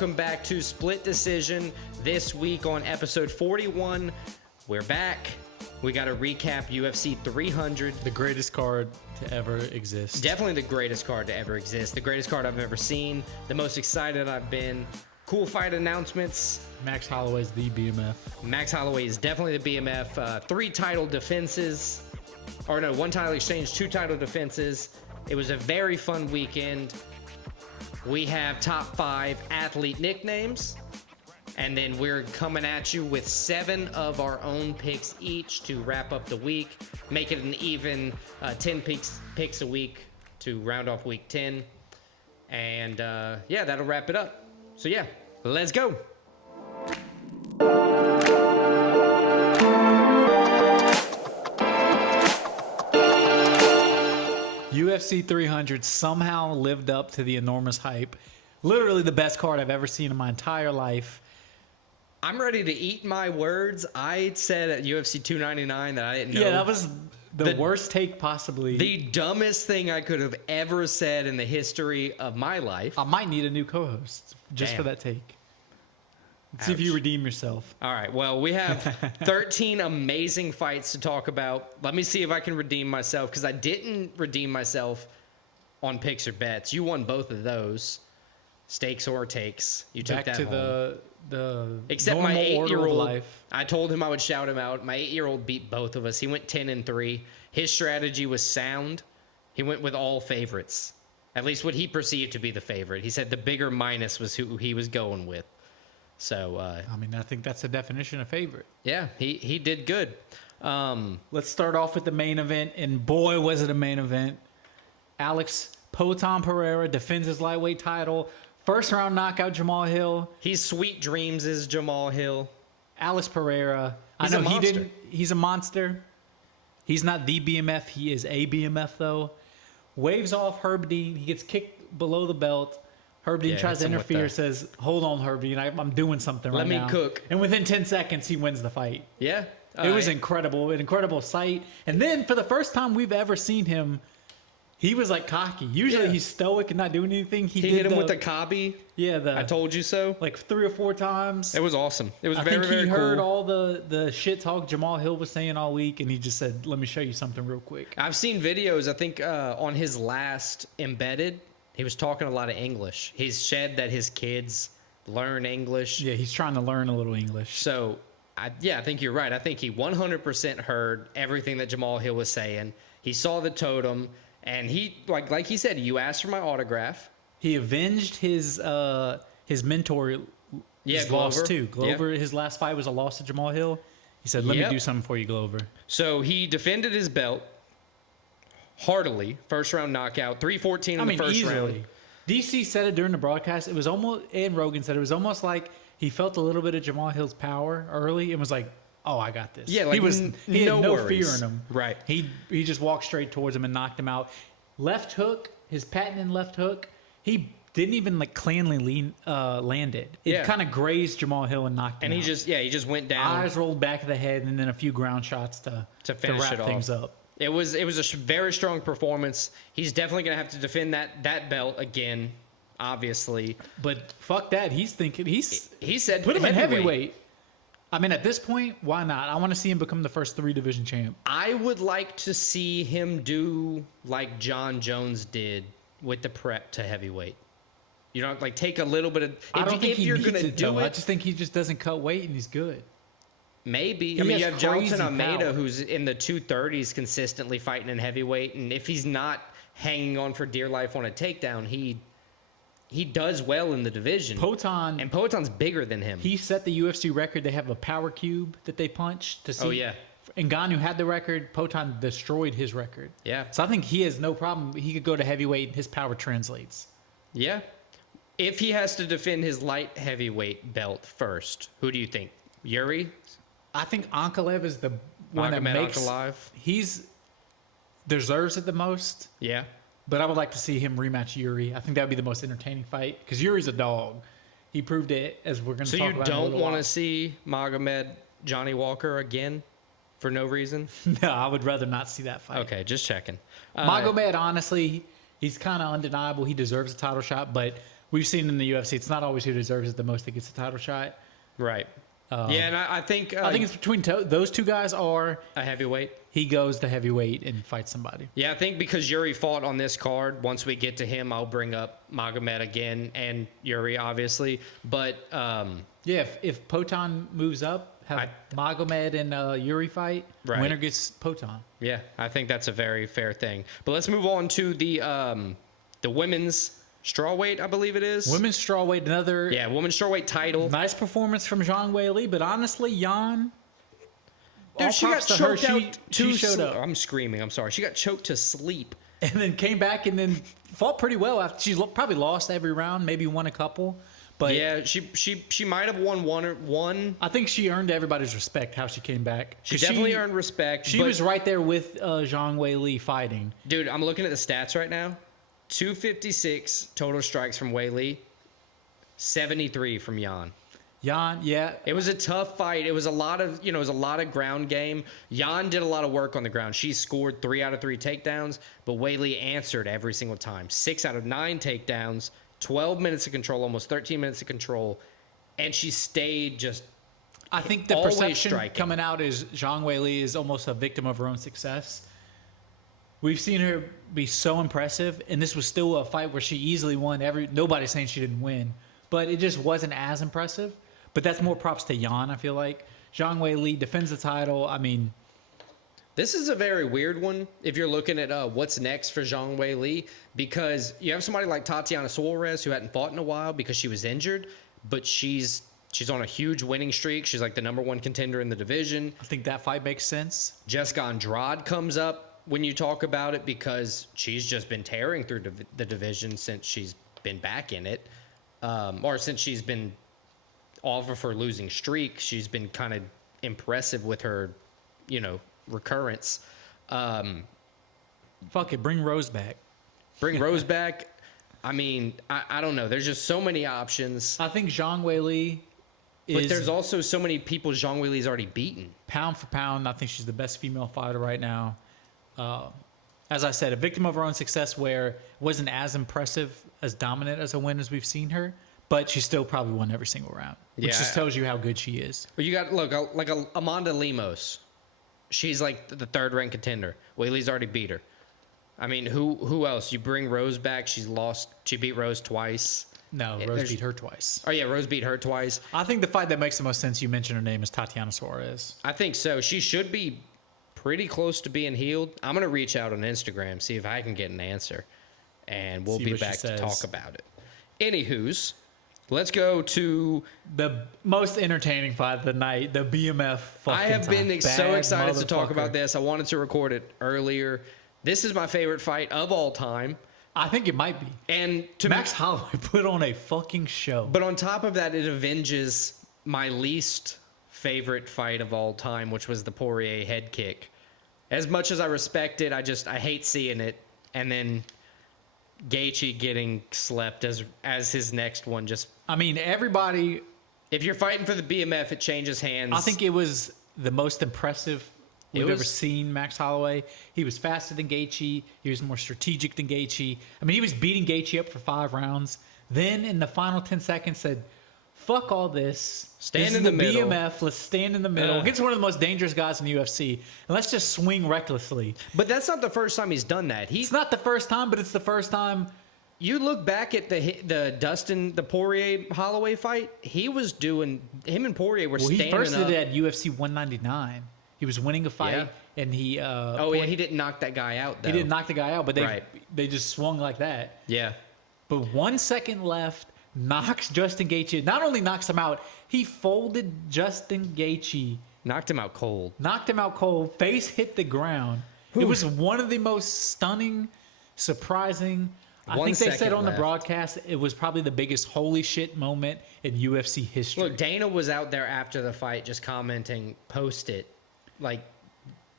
welcome back to Split Decision. This week on episode 41, we're back. We got to recap UFC 300. The greatest card to ever exist. Definitely the greatest card to ever exist. The greatest card I've ever seen. The most excited I've been. Cool fight announcements. Max Holloway's the BMF. Max Holloway is definitely the BMF. 3 title defenses. Or no, 1 title exchange, 2 title defenses. It was a very fun weekend. We have top 5 athlete nicknames. And then we're coming at you with 7 of our own picks each to wrap up the week. Make it an even 10 picks a week to round off week 10. And yeah, that'll wrap it up. So yeah, let's go. UFC 300 somehow lived up to the enormous hype. Literally the best card I've ever seen in my entire life. I'm ready to eat my words. I said at UFC 299 that I didn't know. Yeah, that was the worst take possibly. The dumbest thing I could have ever said in the history of my life. I might need a new co-host just for that take. Let's see if you redeem yourself. All right. Well, we have 13 amazing fights to talk about. Let me see if I can redeem myself because I didn't redeem myself on picks or bets. You won both of those. Stakes or takes. You took Back that to home. the Except normal my 8-year-old. life. I told him I would shout him out. My 8-year-old beat both of us. He went 10-3. His strategy was sound. He went with all favorites. At least what he perceived to be the favorite. He said the bigger minus was who he was going with. So I mean, I think that's the definition of favorite. yeah, he did good. Let's start off with the main event, and boy, was it a main event. Alex Pereira defends his lightweight title. First round knockout Jamal Hill. He's sweet dreams is Jamal Hill. Alex Pereira. He's a monster. He's a monster. He's not the BMF. He is a BMF though. Waves off Herb Dean. He gets kicked below the belt. Herb Dean tries to interfere. Says, "Hold on, Herb Dean. I'm doing something right now. Let me cook." And within 10 seconds, he wins the fight. Yeah, it was incredible. An incredible sight. And then for the first time we've ever seen him, he was like cocky. Usually he's stoic and not doing anything. He did hit him with the Cobby. Yeah, I told you so. Like 3 or 4 times. It was awesome. It was I very, think he very heard cool. all the shit talk Jamal Hill was saying all week, and he just said, "Let me show you something real quick." I've seen videos. I think on his last Embedded, he was talking a lot of English. He's said that his kids learn English. Yeah, he's trying to learn a little English. So, I think you're right. I think he 100% heard everything that Jamal Hill was saying. He saw the totem, and he like he said, you asked for my autograph. He avenged his mentor. Yeah, his Glover. loss too. Glover, his last fight was a loss to Jamal Hill. He said, "Let me do something for you, Glover." So he defended his belt heartily. First round knockout. 3-14 in the first round. DC said it during the broadcast. It was almost, and Rogan said it was almost like he felt a little bit of Jamal Hill's power early and was like, "Oh, I got this." Yeah, like he had no worries. fear in him. Right. He just walked straight towards him and knocked him out. Left hook, his patented left hook. He didn't even like cleanly land it. It kind of grazed Jamal Hill and knocked him out. And he just went down. Eyes rolled back of the head, and then a few ground shots to finish wrap it things off. up. It was a very strong performance. He's definitely going to have to defend that belt again, obviously. But fuck that. He said put him in heavyweight. I mean, at this point, why not? I want to see him become the first 3-division champ. I would like to see him do like John Jones did with the prep to heavyweight. You know, like take a little bit of. I don't think you're he going needs to it, do though. it. I just think he just doesn't cut weight and he's good. Maybe. He I mean, you has have Jonathan crazy Almeida, power. who's in the 230s consistently fighting in heavyweight. And if he's not hanging on for dear life on a takedown, he does well in the division. And Potan's bigger than him. He set the UFC record. They have a power cube that they punch to see. Oh, yeah. Ngannou had the record. Potan destroyed his record. Yeah. So I think he has no problem. He could go to heavyweight and his power translates. Yeah. If he has to defend his light heavyweight belt first, who do you think? Yuri? I think Ankalaev is the one that makes... He's deserves it the most. Yeah. But I would like to see him rematch Yuri. I think that would be the most entertaining fight because Yuri's a dog. He proved it, as we're going to talk about. So you don't want to see Magomed Johnny Walker again for no reason? No, I would rather not see that fight. Okay, just checking. Magomed, honestly, he's kind of undeniable. He deserves a title shot, but we've seen in the UFC, it's not always who deserves it the most that gets the title shot. Right. Yeah, and I think it's between those two guys, or a heavyweight. He goes the heavyweight and fights somebody. Yeah, I think because Yuri fought on this card, once we get to him, I'll bring up Magomed again and Yuri, obviously. But yeah, if Potan moves up, have Magomed and Yuri fight. Right. Winner gets Potan. Yeah, I think that's a very fair thing. But let's move on to the women's strawweight, I believe it is. Women's strawweight, another... Yeah, women's strawweight title. Nice performance from Zhang Weili, but honestly, Yan... Dude, she got choked out. She showed up. I'm screaming. I'm sorry. She got choked to sleep. And then came back and then fought pretty well. After she's probably lost every round, maybe won a couple. But yeah, she might have won one. I think she earned everybody's respect how she came back. She definitely earned respect. She was right there with Zhang Weili fighting. Dude, I'm looking at the stats right now. 256 total strikes from Weili, 73 from Yan. Yan, yeah. It was a tough fight. It was a lot of ground game. Yan did a lot of work on the ground. She scored 3 out of 3 takedowns, but Weili answered every single time. 6 out of 9 takedowns, 12 minutes of control, almost 13 minutes of control, and she stayed just I think the perception coming out is Zhang Weili is almost a victim of her own success. We've seen her be so impressive, and this was still a fight where she easily won. Nobody's saying she didn't win, but it just wasn't as impressive. But that's more props to Yan, I feel like. Zhang Weili defends the title. I mean... This is a very weird one if you're looking at what's next for Zhang Weili, because you have somebody like Tatiana Suarez who hadn't fought in a while because she was injured, but she's on a huge winning streak. She's like the #1 contender in the division. I think that fight makes sense. Jessica Andrade comes up when you talk about it because she's just been tearing through the division since she's been back in it, or since she's been off of her losing streak. She's been kind of impressive with her, recurrence. Fuck it, bring Rose back. Bring Rose back. I mean, I don't know. There's just so many options. I think Zhang Weili But there's also so many people Zhang Weili's already beaten. Pound for pound, I think she's the best female fighter right now. As I said, a victim of her own success where it wasn't as impressive, as dominant as a win as we've seen her, but she still probably won every single round, which just tells you how good she is. But you got, look, like Amanda Lemos. She's like the 3rd-ranked contender. Weili's already beat her. I mean, who else? You bring Rose back. She beat Rose twice. No, Rose beat her twice. Oh, yeah, Rose beat her twice. I think the fight that makes the most sense, you mentioned her name, is Tatiana Suarez. I think so. She should be pretty close to being healed. I'm going to reach out on Instagram, see if I can get an answer, and we'll be back to talk about it. Anywho's, let's go to the most entertaining fight of the night, the BMF fucking I have been so excited to talk about this. I wanted to record it earlier. This is my favorite fight of all time. I think it might be. And Max Holloway put on a fucking show. But on top of that, it avenges my least favorite fight of all time, which was the Poirier head kick. As much as I respect it, I hate seeing it. And then Gaethje getting slept as his next one. I mean, everybody... If you're fighting for the BMF, it changes hands. I think it was the most impressive we've ever seen Max Holloway. He was faster than Gaethje. He was more strategic than Gaethje. I mean, he was beating Gaethje up for 5 rounds. Then in the final 10 seconds said, fuck all this. Stand in the middle. BMF. Let's stand in the middle. Against one of the most dangerous guys in the UFC. And let's just swing recklessly. But that's not the first time he's done that. It's not the first time, but it's the first time. You look back at the Poirier Holloway fight, him and Poirier were standing up. He first did it at UFC 199. He was winning a fight, and he... he didn't knock that guy out, though. He didn't knock the guy out, but they just swung like that. Yeah. But 1 second left, knocks Justin Gaethje. Not only knocks him out, he folded Justin Gaethje. Knocked him out cold. Face hit the ground. It was one of the most stunning, surprising... I think they said on the broadcast it was probably the biggest holy shit moment in UFC history. Look, Dana was out there after the fight just commenting, post it. Like,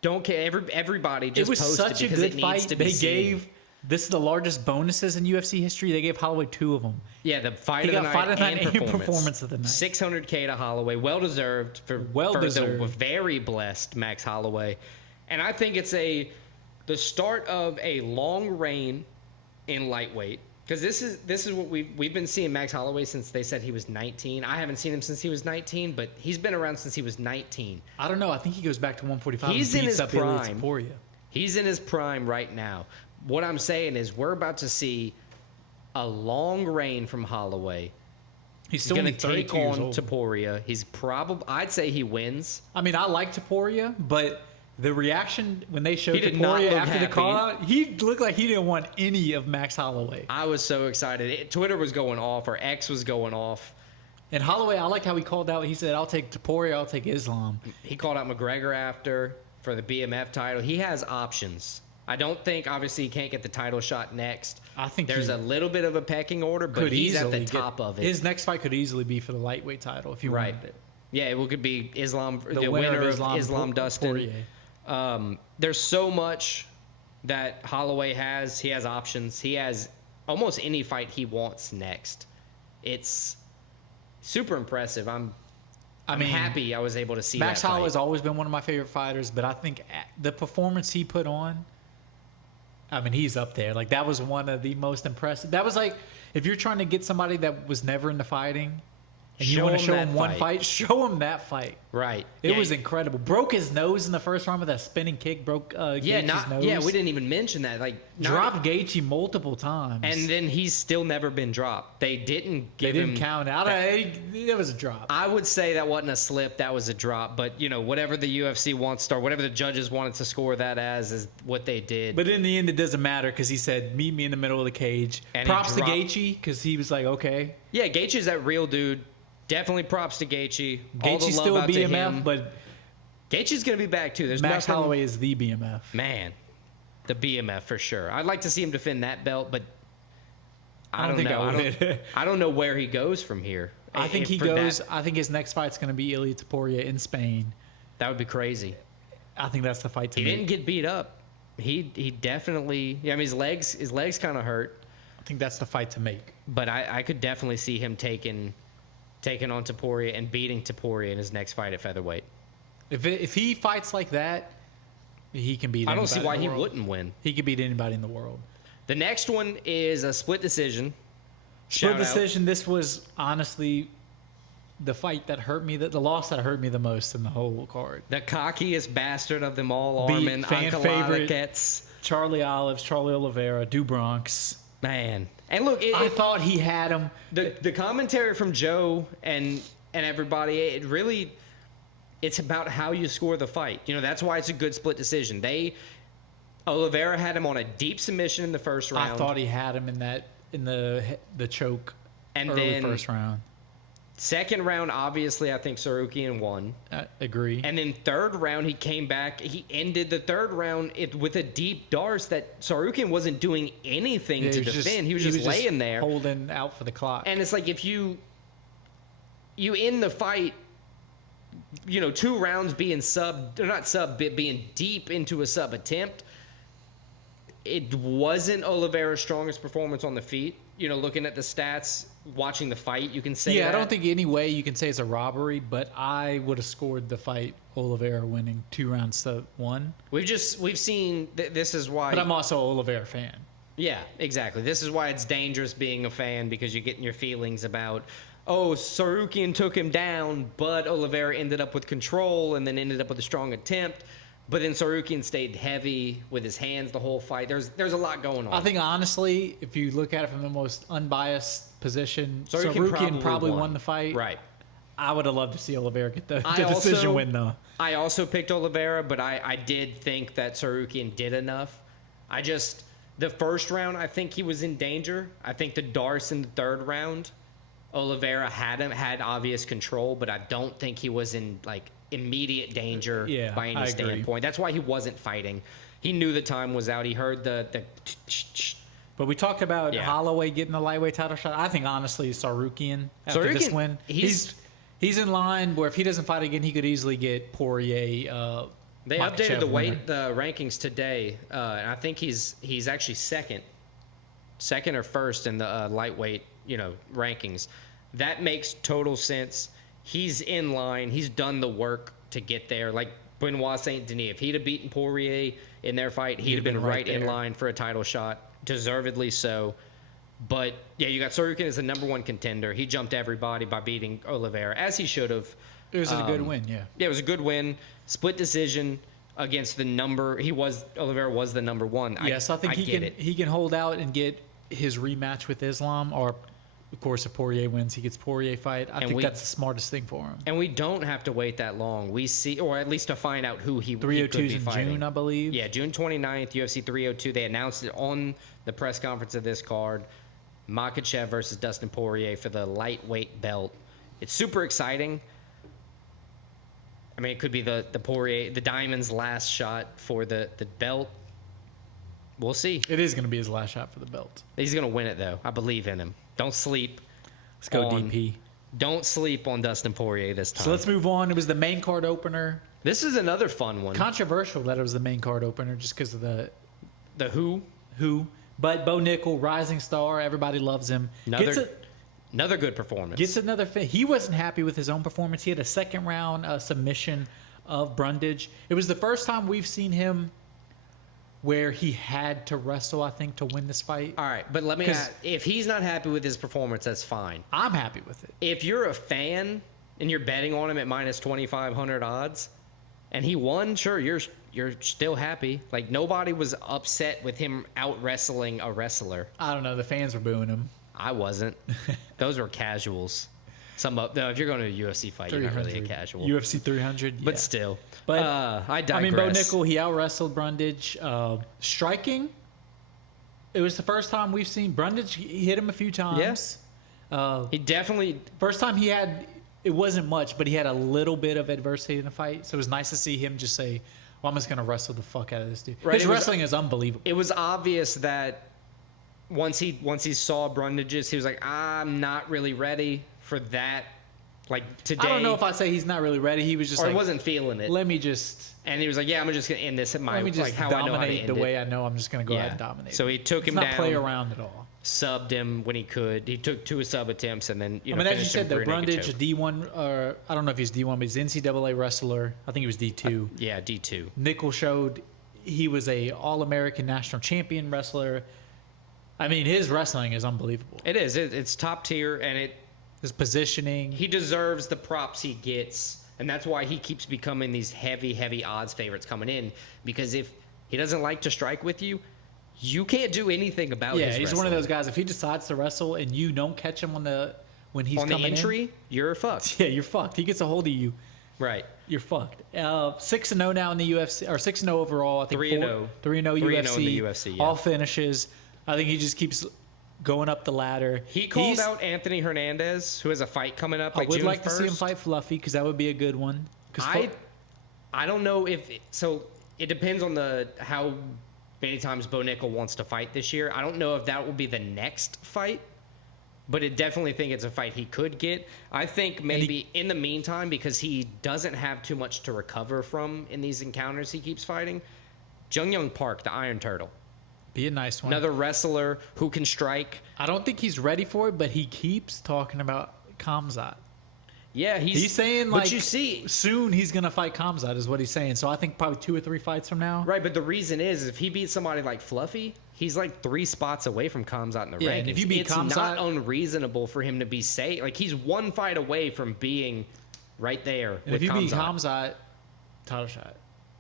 don't care. Everybody just post it because it needs to be seen. It was such a good fight. They gave, this is the largest bonuses in UFC history. They gave Holloway 2 of them. Yeah, the fight of the night and performance of the night. $600K to Holloway. Well-deserved for the very blessed Max Holloway. And I think it's the start of a long reign in lightweight. Because this is what we've been seeing Max Holloway since they said he was 19. I haven't seen him since he was 19, but he's been around since he was 19. I don't know. I think he goes back to 145. He's in his prime. Poirier. He's in his prime right now. What I'm saying is we're about to see a long reign from Holloway. He's still going only to take on old. Topuria. He's probably, I'd say he wins. I mean, I like Topuria, but the reaction when they showed He did not Topuria look after happy. the call out, he looked like he didn't want any of Max Holloway. I was so excited. Twitter was going off, or X was going off. And Holloway, I like how he called out. He said, I'll take Topuria, I'll take Islam. He called out McGregor after for the BMF title. He has options. I don't think, obviously, he can't get the title shot next. I think there's a little bit of a pecking order, but he's at the top of it. His next fight could easily be for the lightweight title if you wanted it. Yeah, it could be Islam, the winner of Islam Dustin. There's so much that Holloway has. He has options. He has almost any fight he wants next. It's super impressive. I'm happy I was able to see Max that fight. Holloway's always been one of my favorite fighters, but I think the performance he put on, I mean, he's up there. Like, that was one of the most impressive. That was like, if you're trying to get somebody that was never into fighting, and you want to show him one fight, show him that fight. Right. It was incredible. Broke his nose in the first round with a spinning kick. Broke Gaethje's nose. Yeah, we didn't even mention that. Like, dropped Gaethje multiple times. And then he's still never been dropped. They didn't count out. It was a drop. I would say that wasn't a slip. That was a drop. But, whatever the UFC wants to, or whatever the judges wanted to score that as is what they did. But in the end, it doesn't matter because he said, meet me in the middle of the cage. And props to Gaethje because he was like, okay. Yeah, Gaethje's that real dude. Definitely props to Gaethje. Gaethje's still a BMF, but Gaethje's going to be back too. There's Max Holloway is the BMF. Man, the BMF for sure. I'd like to see him defend that belt, but I don't know. I don't know where he goes from here. I think he goes. I think his next fight's going to be Ilia Topuria in Spain. That would be crazy. I think that's the fight to make. He didn't get beat up. He definitely. Yeah, I mean his legs kind of hurt. I think that's the fight to make. But I could definitely see him taking on Topuria and beating Topuria in his next fight at featherweight. If he fights like that, he can beat anybody. I don't see why he wouldn't win. He could beat anybody in the world. The next one is a split decision. Split decision. This was honestly the fight that hurt me, the loss that hurt me the most in the whole card. The cockiest bastard of them all, Armin fan favorite Charlie Oliveira, Du Bronx. Man. And look, I thought he had him. The commentary from Joe and everybody, it's about how you score the fight. That's why it's a good split decision. Oliveira had him on a deep submission in the first round. I thought he had him in the choke and early then first round. Second round, obviously, I think Sarukian won. Agree. And then third round, he came back. He ended the third round with a deep darce that Sarukian wasn't doing anything to defend. He was just laying there. Holding out for the clock. And it's like if you end the fight, 2 rounds being being deep into a sub attempt, it wasn't Oliveira's strongest performance on the feet. Looking at the stats, watching the fight, you can say that. I don't think any way you can say it's a robbery, but I would have scored the fight Oliveira winning 2 rounds to 1. We've seen this is why. But I'm also an Oliveira fan. Yeah, exactly. This is why it's dangerous being a fan because you're getting your feelings about, Sarukian took him down, but Oliveira ended up with control and then ended up with a strong attempt. But then Sarukian stayed heavy with his hands the whole fight. There's a lot going on. I think, honestly, if you look at it from the most unbiased position, Sarukian probably won the fight. Right. I would have loved to see Oliveira get the decision win, though. I also picked Oliveira, but I did think that Sarukian did enough. The first round, I think he was in danger. I think the darce in the third round, Oliveira had obvious control, but I don't think he was in, immediate danger by any standpoint. That's why he wasn't fighting. He knew the time was out. He heard the But we talked about Holloway getting the lightweight title shot. I think, honestly, Sarukian, after this win, he's in line where if he doesn't fight again, he could easily get Poirier. They updated the rankings today, and I think he's actually second or first in the lightweight rankings. That makes total sense. He's in line. He's done the work to get there. Like Benoit Saint Denis, if he'd have beaten Poirier in their fight, he'd have been right in line for a title shot, deservedly so. But yeah, you got Sorokin as the number 1 contender. He jumped everybody by beating Oliveira, as he should have. It was a good win, yeah. Yeah, it was a good win. Split decision against the number. Oliveira was the number 1. Yes, I think he can hold out and get his rematch with Islam, or of course, if Poirier wins, he gets Poirier fight. I think that's the smartest thing for him. And we don't have to wait that long. We see, or at least to find out who he could be fighting. 302 in June, I believe. Yeah, June 29th, UFC 302. They announced it on the press conference of this card. Makhachev versus Dustin Poirier for the lightweight belt. It's super exciting. I mean, it could be the Poirier, the Diamond's last shot for the belt. We'll see. It is going to be his last shot for the belt. He's going to win it, though. I believe in him. Don't sleep. Let's go DP. Don't sleep on Dustin Poirier this time. So let's move on. It was the main card opener. This is another fun one. Controversial that it was the main card opener just because of the who. But Bo Nickel, rising star. Everybody loves him. Another good performance. Gets another fit. He wasn't happy with his own performance. He had a second round submission of Brundage. It was the first time we've seen him where he had to wrestle, I think, to win this fight. All right, but let me ask, if he's not happy with his performance, that's fine. I'm happy with it. If you're a fan and you're betting on him at minus 2,500 odds, and he won, sure, you're still happy. Like, nobody was upset with him out wrestling a wrestler. I don't know. The fans were booing him. I wasn't. Those were casuals. If you're going to a UFC fight, you're not really a casual. UFC 300, yeah. But still. But I digress. I mean, Bo Nickel, he out-wrestled Brundage. Striking, it was the first time we've seen Brundage. He hit him a few times. Yes. He definitely... First time he had... It wasn't much, but he had a little bit of adversity in the fight. So it was nice to see him just say, well, I'm just going to wrestle the fuck out of this dude. Right. His wrestling is unbelievable. It was obvious that once he saw Brundage's, he was like, I'm not really ready for that. Like, today. I don't know if I'd say he's not really ready. He was just he wasn't feeling it. Let me just... And he was like, yeah, I'm just going to end this at my... Let me just like, how I know how to dominate end the it. way I know I'm just going to go ahead and dominate. So he took him not down. Play around at all. Subbed him when he could. He took 2 sub attempts and then, I mean, as you said, the Brundage, D1, or I don't know if he's D1, but he's NCAA wrestler. I think he was D2. Yeah, D2. Nickel showed he was a All-American national champion wrestler. I mean, his wrestling is unbelievable. It is. It's top tier, and his positioning. He deserves the props he gets, and that's why he keeps becoming these heavy odds favorites coming in, because if he doesn't like to strike with you, you can't do anything about his wrestling. He's one of those guys. If he decides to wrestle and you don't catch him when he's coming in, on the entry, you're fucked. Yeah, you're fucked. He gets a hold of you. Right. You're fucked. 6-0 now in the UFC, or 6-0 overall. I think 3-0. 3-0 UFC. 3-0 in the UFC. Yeah. All finishes. I think he just keeps going up the ladder. He called out Anthony Hernandez, who has a fight coming up. I would June like 1st. to see him fight Fluffy because that would be a good one. I don't know if so. It depends on how many times Bo Nickel wants to fight this year. I don't know if that will be the next fight, but I definitely think it's a fight he could get. I think maybe in the meantime, because he doesn't have too much to recover from in these encounters he keeps fighting, Jung Young Park, the Iron Turtle. Be a nice one. Another wrestler who can strike. I don't think he's ready for it, but he keeps talking about Khamzat. Yeah, he's saying but you see, soon he's gonna fight Khamzat is what he's saying. So I think probably 2 or 3 fights from now. Right, but the reason is if he beats somebody like Fluffy, he's like 3 spots away from Khamzat in the rankings. And if you beat Khamzat, it's not unreasonable for him to be safe. Like he's 1 fight away from being right there. And with if you beat Khamzat, title shot,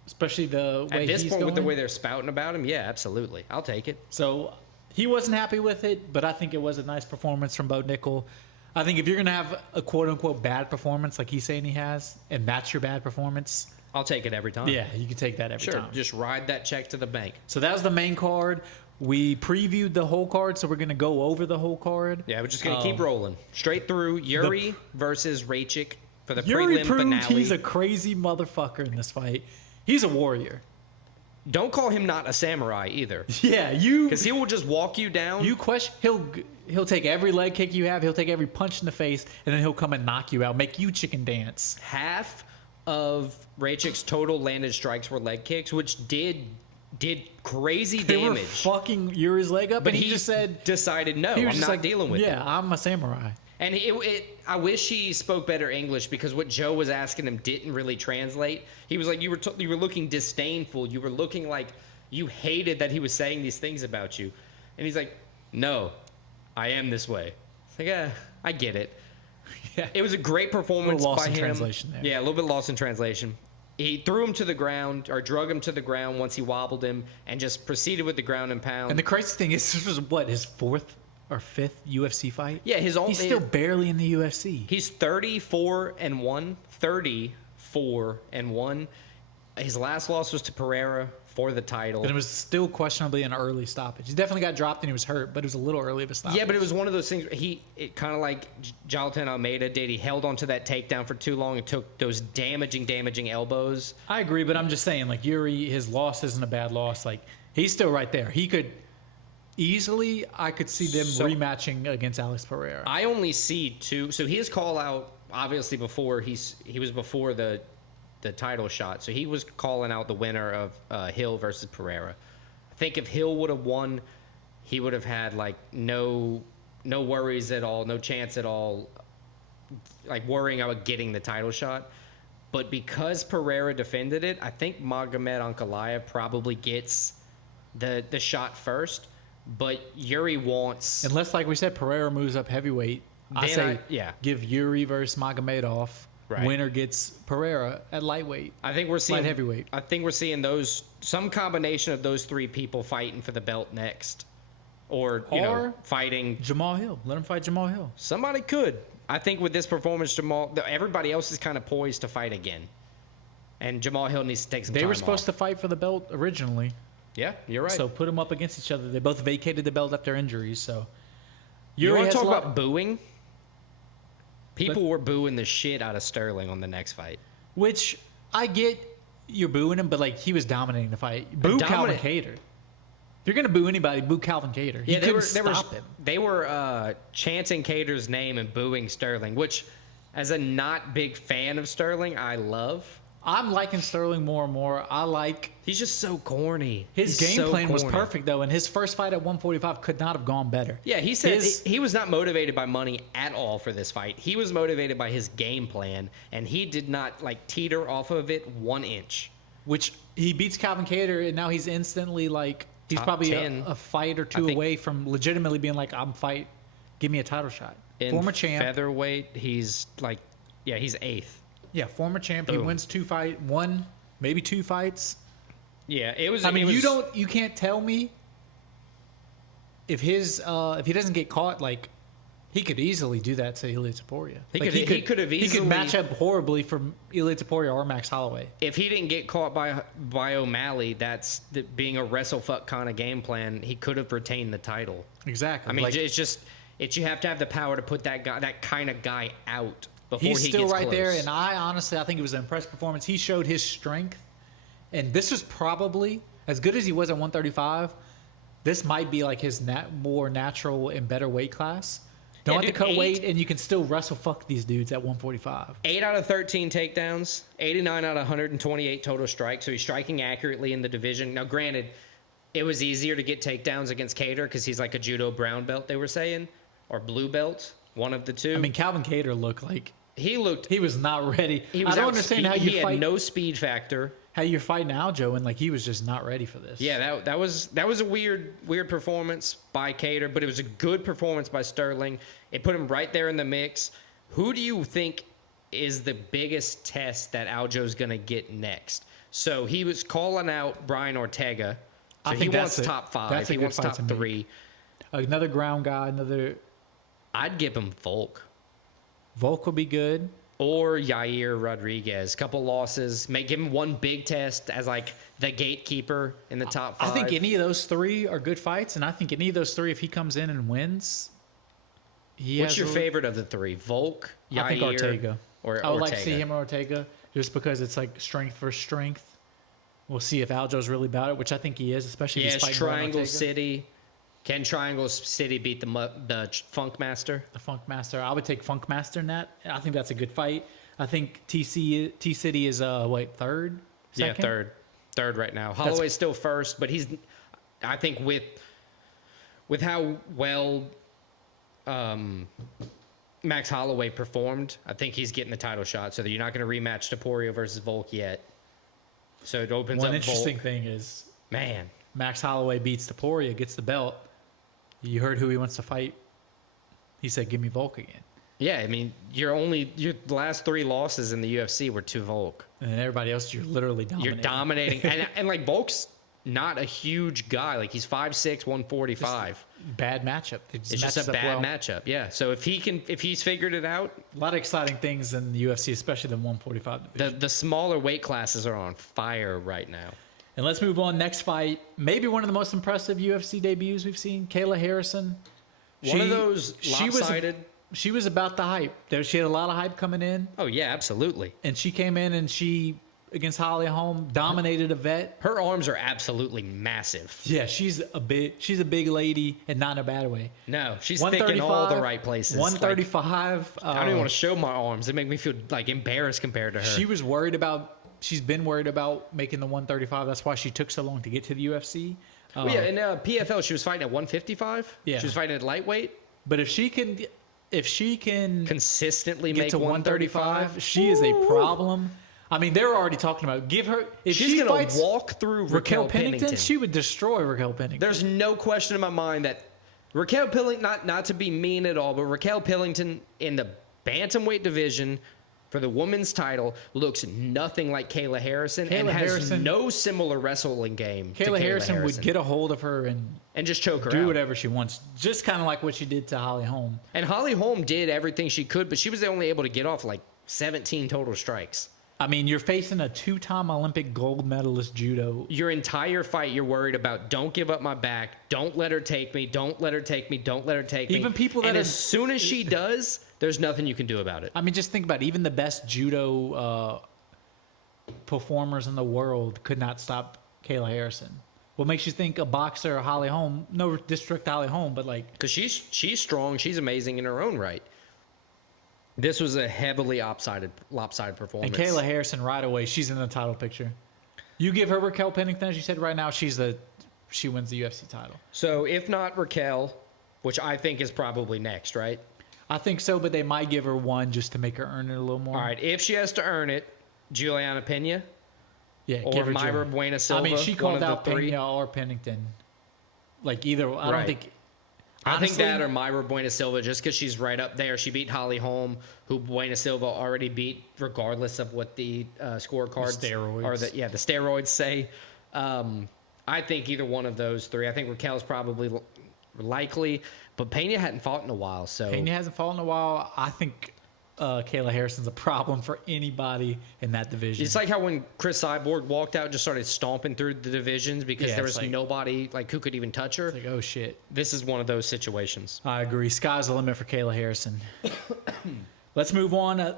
especially the way at this he's point going. With the way they're spouting about him, yeah, absolutely, I'll take it. So he wasn't happy with it, but I think it was a nice performance from Bo Nickel. I think if you're going to have a quote-unquote bad performance like he's saying he has, and that's your bad performance, I'll take it every time. Yeah, you can take that every time. Sure, just ride that check to the bank. So that was the main card. We previewed the whole card, so we're going to go over the whole card. Yeah, we're just going to keep rolling. Straight through Yuri versus Rachik for the Yuri prelim proved finale. He's a crazy motherfucker in this fight. He's a warrior. Don't call him not a samurai either. Yeah, because he will just walk you down. You question he'll take every leg kick you have, he'll take every punch in the face, and then he'll come and knock you out, make you chicken dance. Half of Rachik's total landed strikes were leg kicks, which did crazy they damage. Were fucking Yuri's leg up, but he just decided no, I'm not dealing with it. Yeah, I'm a samurai. And I wish he spoke better English because what Joe was asking him didn't really translate. He was like, you were looking disdainful. You were looking like you hated that he was saying these things about you. And he's like, no, I am this way. It's like, I get it. Yeah. It was a great performance lost by in him. translation there. Yeah, a little bit lost in translation. He threw him to the ground or drug him to the ground once he wobbled him and just proceeded with the ground and pound. And the crazy thing is, this was what, his 4th or 5th UFC fight? Yeah, he's still barely in the UFC. He's 34-1. 34-1. His last loss was to Pereira for the title. And it was still questionably an early stoppage. He definitely got dropped and he was hurt, but it was a little early of a stoppage. Yeah, but it was one of those things. It kind of like Jailton Almeida did. He held onto that takedown for too long and took those damaging elbows. I agree, but I'm just saying, like, Yuri, his loss isn't a bad loss. Like, he's still right there. He could easily, I could see them rematching against Alex Pereira. I only see 2. So his call out, obviously, before he was before the title shot. So he was calling out the winner of Hill versus Pereira. I think if Hill would have won, he would have had like no worries at all, no chance at all, like worrying about getting the title shot. But because Pereira defended it, I think Magomed Ankalaev probably gets the shot first. But Yuri wants, unless, like we said, Pereira moves up heavyweight. I say give Yuri versus Magomedov. Right. Winner gets Pereira at lightweight. I think we're seeing light heavyweight. I think we're seeing some combination of those 3 people fighting for the belt next, or fighting Jamal Hill. Let him fight Jamal Hill. Somebody could. I think with this performance, everybody else is kind of poised to fight again, and Jamal Hill needs to take some time off. They were supposed to fight for the belt originally. Yeah, you're right. So put them up against each other. They both vacated the belt after injuries. So you want to talk about booing? People were booing the shit out of Sterling on the next fight. Which, I get you're booing him, but, like, he was dominating the fight. Boo Calvin Kattar. If you're going to boo anybody, boo Calvin Kattar. He couldn't stop him. They were chanting Kattar's name and booing Sterling, which, as a not big fan of Sterling, I love. I'm liking Sterling more and more. He's just so corny. His game plan was perfect, though, and his first fight at 145 could not have gone better. Yeah, he said he was not motivated by money at all for this fight. He was motivated by his game plan, and he did not, like, teeter off of it 1 inch. Which, he beats Calvin Kattar, and now he's instantly, like, he's probably a fight or 2 away from legitimately being like, give me a title shot. Former champ. Featherweight, he's like, he's 8th. Yeah, former champ. Boom. He wins 2 fights, 1, maybe 2 fights. Yeah, it was. You can't tell me if he doesn't get caught, like, he could easily do that to Ilia Topuria. He could match up horribly from Ilia Topuria or Max Holloway. If he didn't get caught by O'Malley, being a wrestle-fuck kind of game plan, he could have retained the title. Exactly. I mean, you have to have the power to put that kind of guy out. He's still right there, and I think it was an impressive performance. He showed his strength, and this was probably, as good as he was at 135, this might be like his more natural and better weight class. Don't have to cut weight, and you can still wrestle fuck these dudes at 145. 8 out of 13 takedowns, 89 out of 128 total strikes, so he's striking accurately in the division. Now, granted, it was easier to get takedowns against Kattar because he's like a judo brown belt, they were saying, or blue belt, one of the two. I mean, Calvin Kattar looked like he was not ready. I don't understand how you fight. He had no speed factor. How you're fighting Aljo, and, like, he was just not ready for this. Yeah, that was a weird performance by Kattar, but it was a good performance by Sterling. It put him right there in the mix. Who do you think is the biggest test that Aljo's going to get next? So he was calling out Brian Ortega. So he wants top 5. He wants top 3. Another ground guy, I'd give him Volk. Volk will be good. Or Yair Rodriguez. Couple losses. Give him one big test as, like, the gatekeeper in the top 5. I think any of those 3 are good fights, and I think any of those 3, if he comes in and wins, What's your favorite of the 3? Volk, Yair, I think Ortega. Or I would like to see him or Ortega, just because it's like strength for strength. We'll see if Aljo's really about it, which I think he is, especially if he's fighting Triangle City. Can Triangle City beat the Funk Master? The Funk Master. I would take Funk Master in that. I think that's a good fight. I think T-City is, third? Second? Yeah, third right now. Holloway's still first, but I think with how well Max Holloway performed, I think he's getting the title shot. So that you're not going to rematch Topuria versus Volk yet. So it opens up. One interesting thing is, Max Holloway beats Topuria, gets the belt. You heard who he wants to fight He said, "Give me Volk again." Yeah, I mean, your last 3 losses in the UFC were to Volk. And everybody else, you're literally dominating. You're dominating, and like Volk's not a huge guy. Like he's 5'6", 145. Bad matchup. It's just a bad matchup. Yeah. So if he's figured it out, a lot of exciting things in the UFC, especially the 145 division. The smaller weight classes are on fire right now. And let's move on. Next fight, maybe one of the most impressive UFC debuts we've seen. Kayla Harrison. One of those lopsided. She was about the hype. She had a lot of hype coming in. Oh yeah, absolutely. And she came in and she, against Holly Holm, dominated a vet. Her arms are absolutely massive. Yeah, she's a big lady, and not in a bad way. No, she's thick in all the right places. 135. I don't even want to show my arms. They make me feel like embarrassed compared to her. She's been worried about making the 135. That's why she took so long to get to the UFC. Well, yeah, in PFL she was fighting at 155. Yeah, she was fighting at lightweight. But if she can consistently get make to 135, she is a problem. I mean, they're already talking about if she's going to walk through Raquel Pennington. She would destroy Raquel Pennington. There's no question in my mind that Raquel Pennington, not to be mean at all, but Raquel Pennington in the bantamweight division for the women's title looks nothing like Kayla Harrison and has no similar wrestling game. Kayla Harrison would get a hold of her and just choke her out. Do whatever she wants, just kind of like what she did to Holly Holm. And Holly Holm did everything she could, but she was only able to get off like 17 total strikes. I mean, you're facing a 2-time Olympic gold medalist judo. Your entire fight, you're worried about, don't give up my back. Don't let her take me. Don't let her take me. Don't let her take me. Even people that and as soon as she does, there's nothing you can do about it. I mean, just think about it. Even the best judo performers in the world could not stop Kayla Harrison. What makes you think a boxer, Holly Holm, no disrespect to Holly Holm, but like... Because she's strong. She's amazing in her own right. This was a heavily lopsided performance. And Kayla Harrison, right away, she's in the title picture. You give her Raquel Pennington, as you said right now, she wins the UFC title. So if not Raquel, which I think is probably next, right? I think so, but they might give her one just to make her earn it a little more. All right, if she has to earn it, Juliana Pena, or Mayra Buena Silva. I mean, she called out Pena or Pennington. Like either, I don't think. Honestly, I think that or Mayra Buena Silva, just because she's right up there. She beat Holly Holm, who Buena Silva already beat, regardless of what the scorecards the steroids say. I think either one of those three. I think Raquel's probably likely, but Pena hadn't fought in a while. So Pena hasn't fought in a while. I think Kayla Harrison's a problem for anybody in that division. It's like how when Chris Cyborg walked out and just started stomping through the divisions because there was nobody who could even touch her. It's like, oh shit. This is one of those situations. I agree. Sky's the limit for Kayla Harrison. Let's move on. I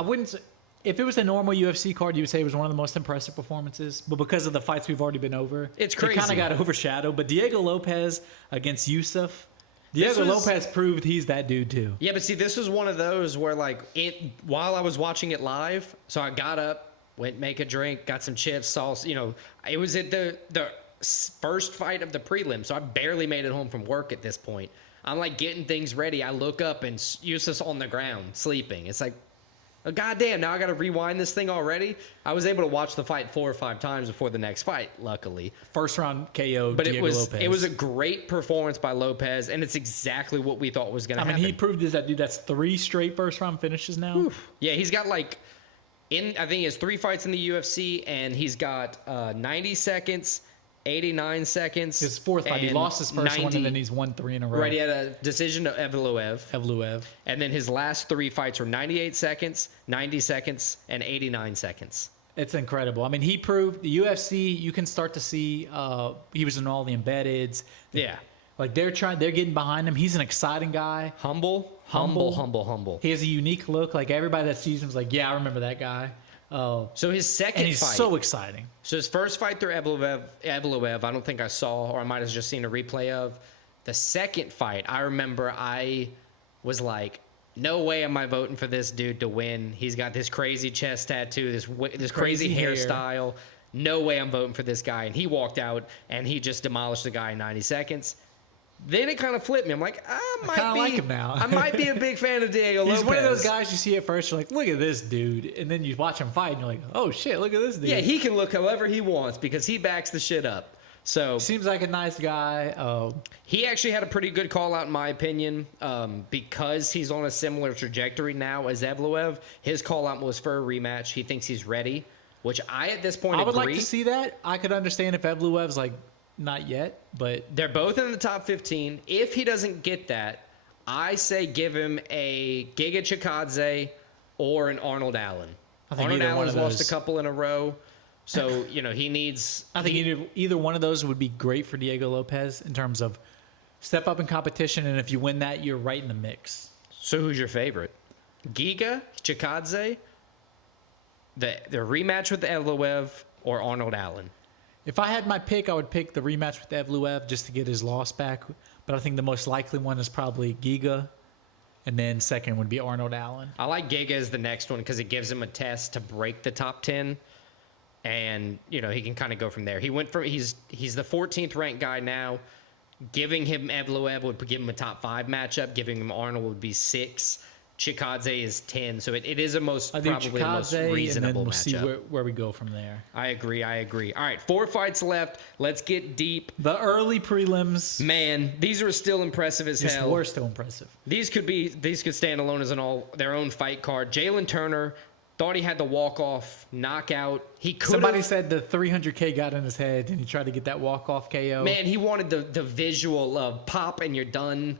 wouldn't say, if it was a normal UFC card, you would say it was one of the most impressive performances. But because of the fights we've already been over, it's crazy. It kind of got overshadowed. But Diego Lopez against Yusuf. Diego Lopez proved he's that dude too. Yeah, but see, this was one of those where while I was watching it live, so I got up, went make a drink, got some chips, sauce. It was at the first fight of the prelim, so I barely made it home from work at this point. I'm like getting things ready. I look up and Yusuf's on the ground sleeping. It's like, oh, goddamn! Now I got to rewind this thing already. I was able to watch the fight 4 or 5 times before the next fight. Luckily, first round KO. But Diego Lopez. It was a great performance by Lopez, and it's exactly what we thought was going to happen. I mean, he proved that dude. That's 3 straight first round finishes now. Oof. Yeah, he's got I think he has 3 fights in the UFC, and he's got 90 seconds. 89 seconds. His 4th fight. He lost his first one, and then he's won 3 in a row. Right, he had a decision to Evloev. And then his last 3 fights were 98 seconds, 90 seconds, and 89 seconds. It's incredible. I mean, he proved the UFC, you can start to see he was in all the embeddeds. Yeah. Like they're getting behind him. He's an exciting guy. Humble. He has a unique look. Like everybody that sees him is like, yeah, I remember that guy. So his second and he's fight, so exciting. So his first fight through Evloev, I don't think I saw, or I might have just seen a replay of. The second fight, I remember I was like, no way am I voting for this dude to win. He's got this crazy chest tattoo, this crazy hairstyle. No way I'm voting for this guy. And he walked out and he just demolished the guy in 90 seconds. Then it kind of flipped me. I'm like, I like him now. I might be a big fan of Diego Lopez. He's one of those guys you see at first, you're like, look at this dude. And then you watch him fight, and you're like, oh, shit, look at this dude. Yeah, he can look however he wants because he backs the shit up. So seems like a nice guy. he actually had a pretty good call out in my opinion, because he's on a similar trajectory now as Evloev. His call out was for a rematch. He thinks he's ready, which I at this point I would agree. like to see that. I could understand if Evloev's like not yet, but They're both in the top 15. If he doesn't get that, I say give him a Giga Chikadze or an Arnold Allen. I think Arnold either one Allen's of lost those. a couple in a row. So, he needs... I think either one of those would be great for Diego Lopez in terms of step up in competition, and if you win that, you're right in the mix. So who's your favorite? Giga Chikadze, the rematch with Evloev, or Arnold Allen? If I had my pick, I would pick the rematch with Evloev just to get his loss back. But I think the most likely one is probably Giga, and then second would be Arnold Allen. I like Giga as the next one because it gives him a test to break the top 10. And, he can kind of go from there. He went from he's the 14th ranked guy now. Giving him Evloev would give him a top 5 matchup. Giving him Arnold would be 6. Chikadze is 10. So it is probably the most reasonable and then we'll matchup. see where we go from there. I agree. All right, 4 fights left. Let's get deep. The early prelims. Man, these are still impressive as hell. Were still impressive. These could stand alone as their own fight card. Jalen Turner thought he had the walk-off knockout. Somebody said the 300K got in his head, and he tried to get that walk-off KO. Man, he wanted the visual of pop and you're done.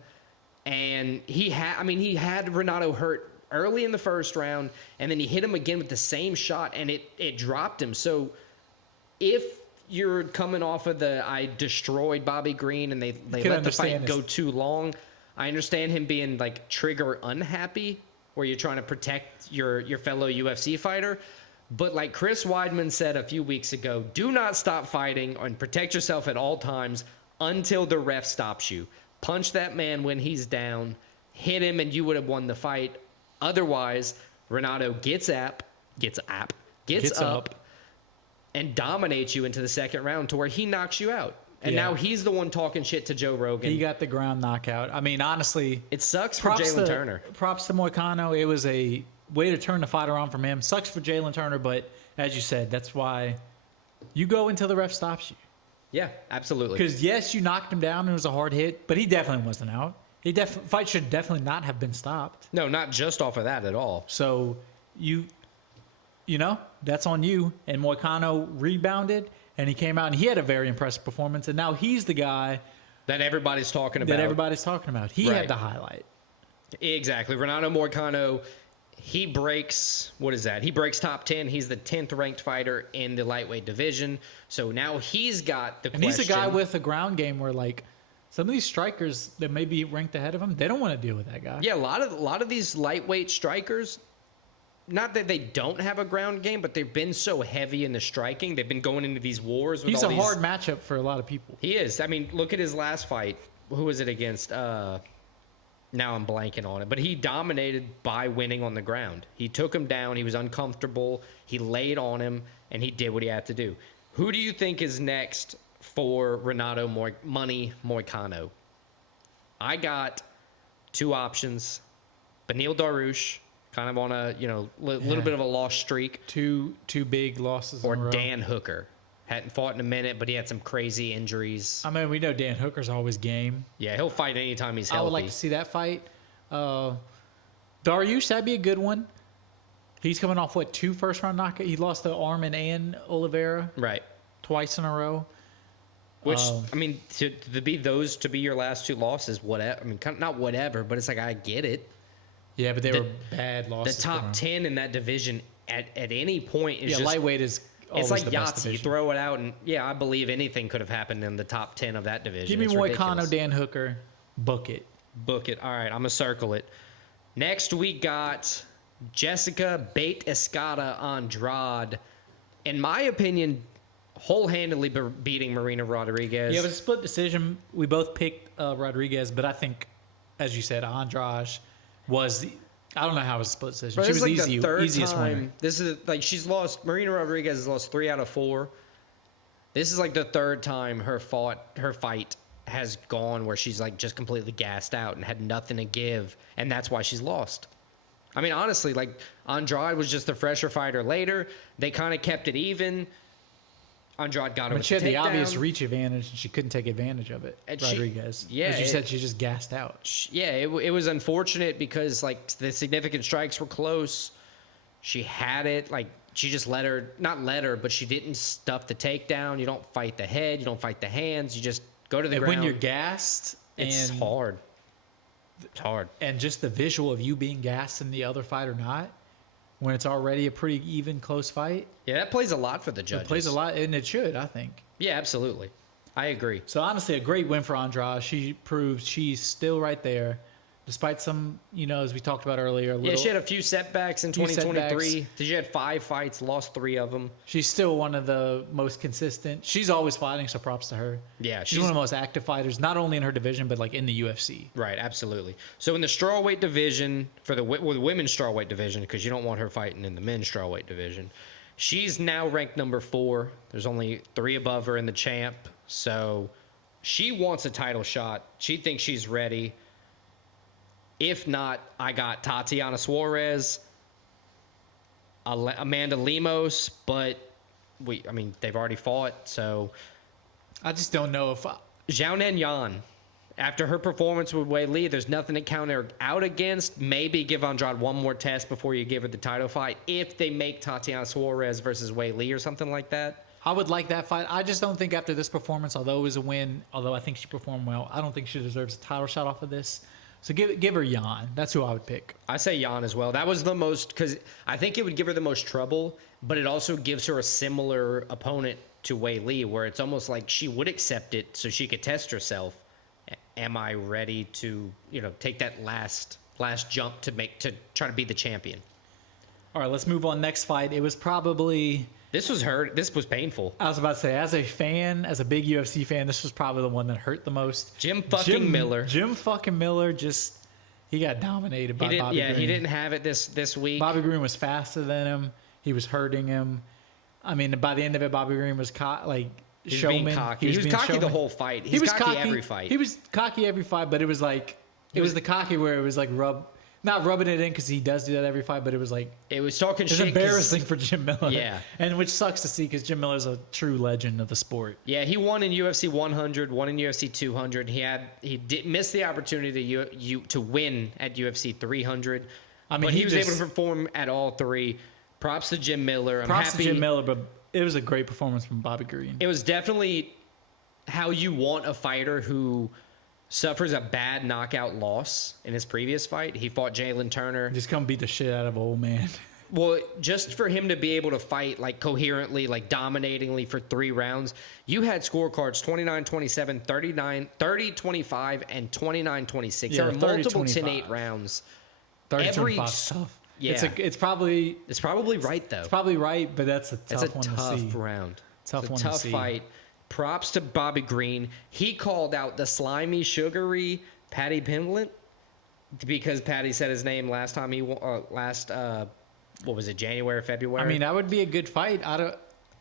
And he had Renato hurt early in the first round, and then he hit him again with the same shot, and it dropped him. So if you're coming off of I destroyed Bobby Green, and they let the fight go too long, I understand him being like trigger unhappy, where you're trying to protect your fellow UFC fighter. But like Chris Weidman said a few weeks ago, do not stop fighting and protect yourself at all times until the ref stops you. Punch that man when he's down, hit him, and you would have won the fight. Otherwise, Renato gets up, and dominates you into the second round to where he knocks you out. And now he's the one talking shit to Joe Rogan. He got the ground knockout. I mean, honestly, it sucks for Jalen Turner. Props to Moicano. It was a way to turn the fight around from him. Sucks for Jalen Turner, but as you said, that's why you go until the ref stops you. Yeah, absolutely. Because yes, you knocked him down and it was a hard hit, but he definitely wasn't out. Fight should definitely not have been stopped. No, not just off of that at all. So that's on you. And Moicano rebounded. And he came out and he had a very impressive performance. And now he's the guy that everybody's talking about. He had the highlight. Exactly. Renato Moicano, he breaks, what is that? He breaks top 10. He's the 10th ranked fighter in the lightweight division. So now he's got the question. And he's a guy with a ground game where like some of these strikers that may be ranked ahead of him, they don't want to deal with that guy. Yeah, a lot of these lightweight strikers, not that they don't have a ground game, but they've been so heavy in the striking. They've been going into these wars. He's a hard matchup for a lot of people. He is. I mean, look at his last fight. Who was it against? Now I'm blanking on it. But he dominated by winning on the ground. He took him down. He was uncomfortable. He laid on him, and he did what he had to do. Who do you think is next for Renato Moicano? I got 2 options. Beneil Dariush, kind of on a little bit of a lost streak. Two big losses. Or in a row. Dan Hooker. Hadn't fought in a minute, but he had some crazy injuries. I mean, we know Dan Hooker's always game. Yeah, he'll fight anytime he's healthy. I would like to see that fight. Dariush, that'd be a good one. He's coming off 2 first-round knockouts. He lost to Armin and Oliveira. Right. Twice in a row. Which, I mean, to be your last 2 losses, whatever. I mean, not whatever, but it's like, I get it. Yeah, but they were bad losses. The top 10 in that division at any point is just... lightweight is it's like Yahtzee. You throw it out, and I believe anything could have happened in the top 10 of that division. Give me Moicano, Dan Hooker. Book it. All right, I'm going to circle it. Next, we got Jessica Bate Escada Andrade. In my opinion, whole-handedly beating Marina Rodriguez. Yeah, it was a split decision. We both picked Rodriguez, but I think, as you said, Andrade was... I don't know how it was a split decision. She was like the easiest winner. This is she's lost. Marina Rodriguez has lost 3 out of 4. This is like the 3rd time her fight has gone where she's like just completely gassed out and had nothing to give, and that's why she's lost. I mean, honestly, like Andrade was just the fresher fighter later. They kind of kept it even. Andrade got her But with she had the obvious takedown. reach advantage, and she couldn't take advantage of it. And Rodriguez. yeah, As you said, she just gassed out. Yeah, it was unfortunate because like the significant strikes were close. She had it. Like she just not let her, but she didn't stuff the takedown. You don't fight the head. You don't fight the hands. You just go to the ground. When you're gassed, it's hard. It's hard. And just the visual of you being gassed and the other fighter not, when it's already a pretty even, close fight. Yeah, that plays a lot for the judges. It plays a lot, and it should, I think. Yeah, absolutely. I agree. So, honestly, a great win for Andrade. She proved she's still right there, despite some, as we talked about earlier. She had a few setbacks in 2023. She had 5 fights, lost 3 of them. She's still one of the most consistent. She's always fighting, so props to her. Yeah, she's one of the most active fighters, not only in her division, but like in the UFC. Right, absolutely. So in the strawweight division, for the women's strawweight division, because you don't want her fighting in the men's strawweight division, she's now ranked number 4. There's only 3 above her in the champ. So she wants a title shot. She thinks she's ready. If not, I got Tatiana Suarez, Amanda Lemos, but they've already fought, so I just don't know if Xiaonan Yan, after her performance with Wei Li, there's nothing to count her out against. Maybe give Andrade one more test before you give her the title fight if they make Tatiana Suarez versus Wei Li or something like that. I would like that fight. I just don't think after this performance, although it was a win, although I think she performed well, I don't think she deserves a title shot off of this. So give her Yan. That's who I would pick. I say Yan as well. That was the most, because I think it would give her the most trouble, but it also gives her a similar opponent to Wei Li, where it's almost like she would accept it so she could test herself. Am I ready to, take that last jump to try to be the champion? All right, let's move on. Next fight. It was probably... This was painful. I was about to say, as a fan, as a big UFC fan, this was probably the one that hurt the most. Jim Miller, he got dominated by Bobby Green. Yeah, he didn't have it this week. Bobby Green was faster than him. He was hurting him. I mean, by the end of it, Bobby Green was showman. Being cocky. He was cocky the whole fight. He was cocky every fight. He was cocky every fight, but it was like it was the cocky where it was like not rubbing it in because he does do that every fight, but it was like it was talking shit. It's embarrassing for Jim Miller. Yeah, and which sucks to see because Jim Miller's a true legend of the sport. Yeah, he won in UFC 100, won in UFC 200. He did miss the opportunity to win at UFC 300. But he was able to perform at all 3. Props to Jim Miller. Props to Jim Miller, but it was a great performance from Bobby Green. It was definitely how you want a fighter who suffers a bad knockout loss in his previous fight. He fought Jalen Turner. Just come beat the shit out of old man. Well, just for him to be able to fight like coherently, like dominatingly for 3 rounds, you had scorecards 29-27, 30-25, and 29-26. There were multiple 10-8 rounds. 30-25 is tough. Yeah. It's probably right, though. It's probably right, but that's a tough one to see. It's a tough round. Tough one to see. Tough fight. Props to Bobby Green. He called out the slimy, sugary Paddy Pimblett because Paddy said his name last time what was it, January, February? I mean, that would be a good fight.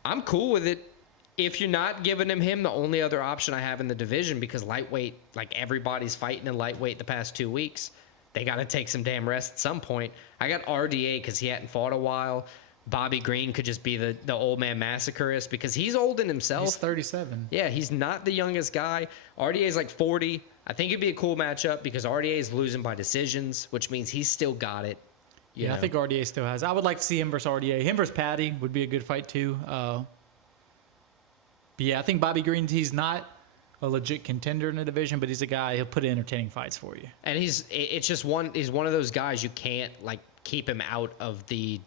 I'm cool with it. If you're not giving him the only other option I have in the division, because lightweight, like everybody's fighting in lightweight the past 2 weeks, they got to take some damn rest at some point. I got RDA because he hadn't fought a while. Bobby Green could just be the old man massacrist because he's old in himself. He's 37. Yeah, he's not the youngest guy. RDA is like 40. I think it'd be a cool matchup because RDA is losing by decisions, which means he's still got it. I think RDA still has. I would like to see him versus RDA. Him versus Patty would be a good fight too. But yeah, I think Bobby Green, he's not a legit contender in the division, but he's a guy, he'll put in entertaining fights for you. And he's one of those guys you can't keep him out of the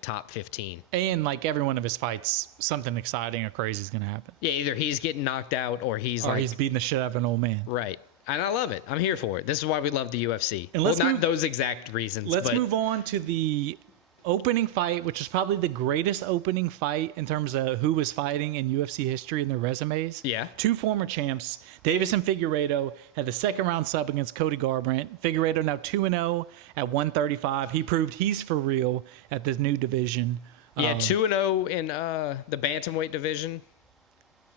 top 15. And every one of his fights, something exciting or crazy is going to happen. Yeah, either he's getting knocked out or he's beating the shit out of an old man. Right. And I love it. I'm here for it. This is why we love the UFC. And not those exact reasons. Let's move on to the opening fight, which was probably the greatest opening fight in terms of who was fighting in UFC history and their resumes. Yeah. 2 former champs, Davis and Figueiredo, had the second round sub against Cody Garbrandt. Figueiredo now 2-0 at 135. He proved he's for real at this new division. Yeah, 2-0 in the bantamweight division.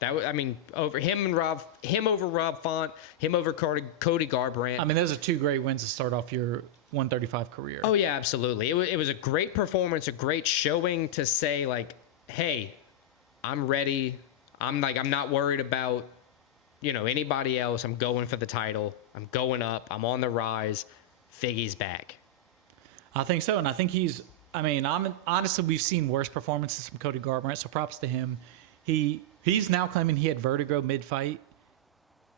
Over him over Rob Font, him over Cody Garbrandt. I mean, those are 2 great wins to start off your 135 career. Oh yeah, absolutely. It was a great performance, a great showing to say hey, I'm ready. I'm not worried about, anybody else. I'm going for the title. I'm going up. I'm on the rise. Figgy's back. I think so, and I think honestly, we've seen worse performances from Cody Garbrandt, so props to him. He's now claiming he had vertigo mid-fight,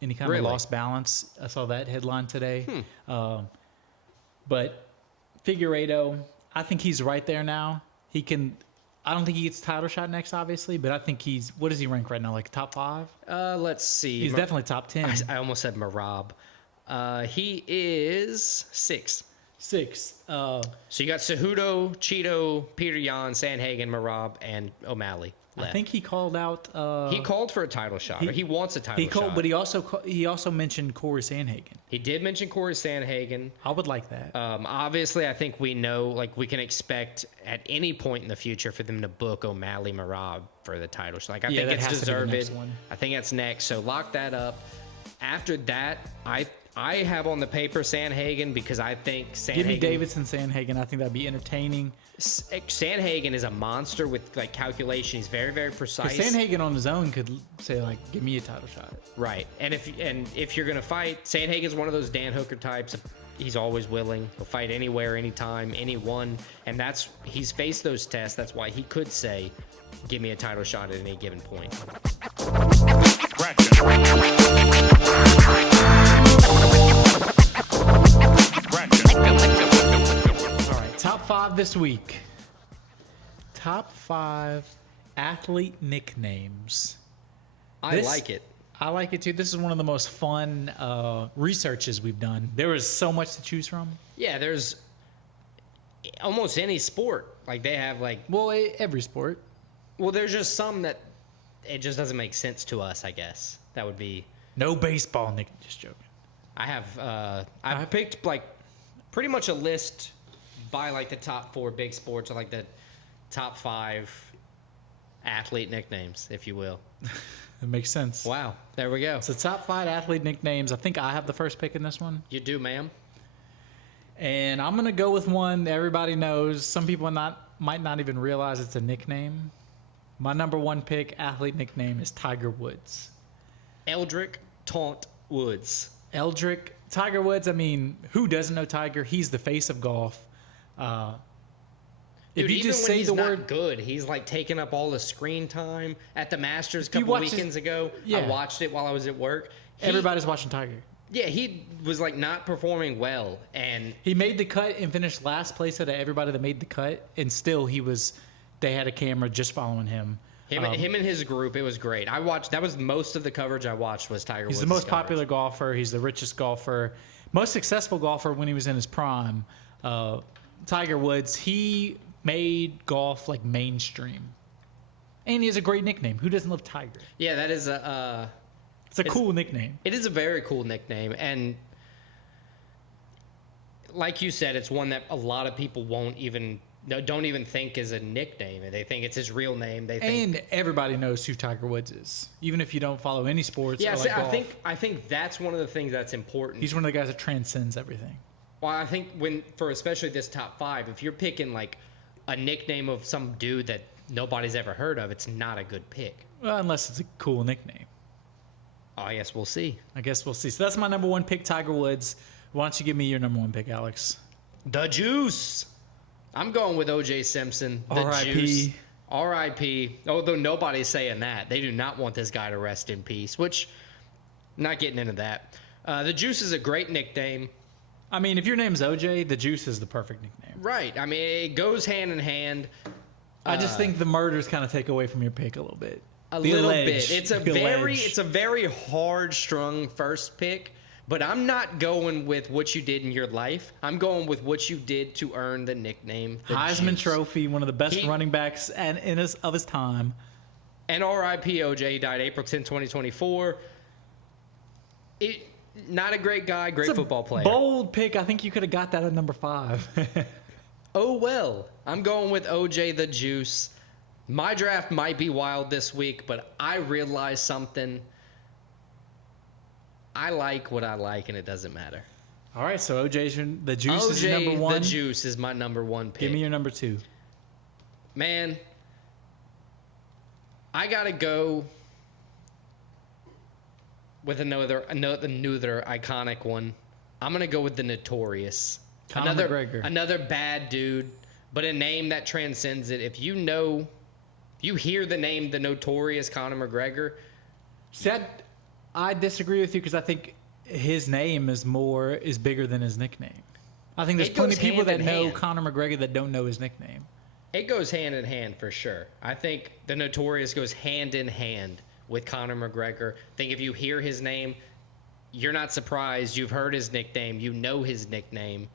and he kind of lost balance. I saw that headline today. But Figueiredo, I think he's right there now. He can. I don't think he gets a title shot next, obviously, but I think what does he rank right now? Like top 5? Let's see. He's definitely top 10. I almost said Marab. He is 6th. 6th. So you got Cejudo, Cheeto, Peter Yan, Sandhagen, Marab, and O'Malley left. I think he called out. He called for a title shot. He wants a title shot. But he also mentioned Corey Sandhagen. He did mention Corey Sandhagen. I would like that. Obviously, I think we know, we can expect at any point in the future for them to book O'Malley, Marab for the title shot. I think it's deserved. I think that's next. So lock that up. After that, I have on the paper Sandhagen because I think Sandhagen. Give me Davidson Sandhagen. I think that'd be entertaining. Sandhagen is a monster with calculation. He's very, very precise. Sandhagen on his own could say give me a title shot. Right, and if you're gonna fight, Sandhagen's one of those Dan Hooker types. He's always willing. He'll fight anywhere, anytime, anyone, and he's faced those tests. That's why he could say, "Give me a title shot at any given point." All right, top 5 this week. Top 5 athlete nicknames. I like it. I like it too. This is one of the most fun researches we've done. There was so much to choose from. Yeah, there's almost any sport. They have every sport. Well, there's just some that it just doesn't make sense to us, I guess. That would be no baseball nick. Just joking. I have I've picked pretty much a list by the top 4 big sports, or the top 5 athlete nicknames, if you will. It makes sense. Wow, there we go. So top 5 athlete nicknames. I think I have the first pick in this one. You do, ma'am. And I'm gonna go with one that everybody knows. Some people might not even realize it's a nickname. My number 1 pick athlete nickname is Tiger Woods. Eldrick Taunt Woods. Eldrick, Tiger Woods. Who doesn't know Tiger? He's the face of golf. Dude, if you just say the word good, he's taking up all the screen time. At the Masters a couple weekends ago, I watched it while I was at work. Everybody's watching Tiger. Yeah, he was not performing well, and he made the cut and finished last place out of everybody that made the cut, and still they had a camera just following him. Him and his group, it was great. That was most of the coverage I watched was Tiger Woods. He's the most popular golfer. He's the richest golfer, most successful golfer when he was in his prime. Tiger Woods, he made golf mainstream, and he has a great nickname. Who doesn't love Tiger? Yeah, that is it's a cool nickname. It is a very cool nickname, and like you said, it's one that a lot of people don't even think is a nickname. They think it's his real name. And everybody knows who Tiger Woods is, even if you don't follow any sports. Yeah, or golf. I think that's one of the things that's important. He's one of the guys that transcends everything. Well, I think for especially this top 5, if you're picking a nickname of some dude that nobody's ever heard of, it's not a good pick. Well, unless it's a cool nickname. Oh, I guess we'll see. So that's my number 1 pick, Tiger Woods. Why don't you give me your number 1 pick, Alex? The Juice. I'm going with O.J. Simpson. The R.I.P. Juice. R.I.P. Although nobody's saying that. They do not want this guy to rest in peace, which, not getting into that. The Juice is a great nickname. If your name's O.J., the Juice is the perfect nickname. Right. It goes hand in hand. I just think the murders kind of take away from your pick a little bit. A little bit. It's a very hard-strung first pick, but I'm not going with what you did in your life. I'm going with what you did to earn the nickname. The Heisman Juice. Trophy, one of the best running backs of his time. And R.I.P. O.J. He died April 10, 2024. Not a great guy, great football player. Bold pick. I think you could have got that at number 5. Oh, well. I'm going with O.J. the Juice. My draft might be wild this week, but I realized something. I like what I like, and it doesn't matter. All right, so O.J.'s the Juice is your number 1. The Juice is my number 1 pick. Give me your number 2. Man, I got to go with another iconic one. I'm gonna go with the Notorious. Conor McGregor. Another bad dude, but a name that transcends it. If you hear the name the Notorious Conor McGregor. See, I disagree with you because I think his name is bigger than his nickname. I think there's plenty of people that know Conor McGregor that don't know his nickname. It goes hand in hand for sure. I think the Notorious goes hand in hand with Conor McGregor. I think if you hear his name, you're not surprised. You've heard his nickname. You know his nickname.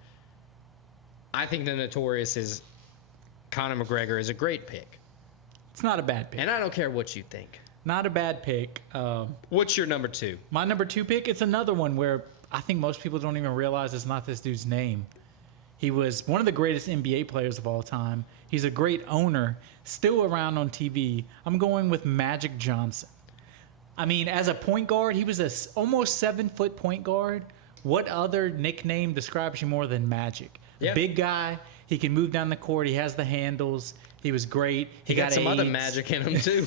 I think the Notorious is Conor McGregor is a great pick. It's not a bad pick. And I don't care what you think. Not a bad pick. What's your number 2? My number 2 pick, it's another one where I think most people don't even realize it's not this dude's name. He was one of the greatest NBA players of all time. He's a great owner, still around on TV. I'm going with Magic Johnson. I mean, as a point guard, he was almost 7-foot point guard. What other nickname describes you more than Magic? Yeah. Big guy. He can move down the court. He has the handles. He was great. He got some other magic in him, too.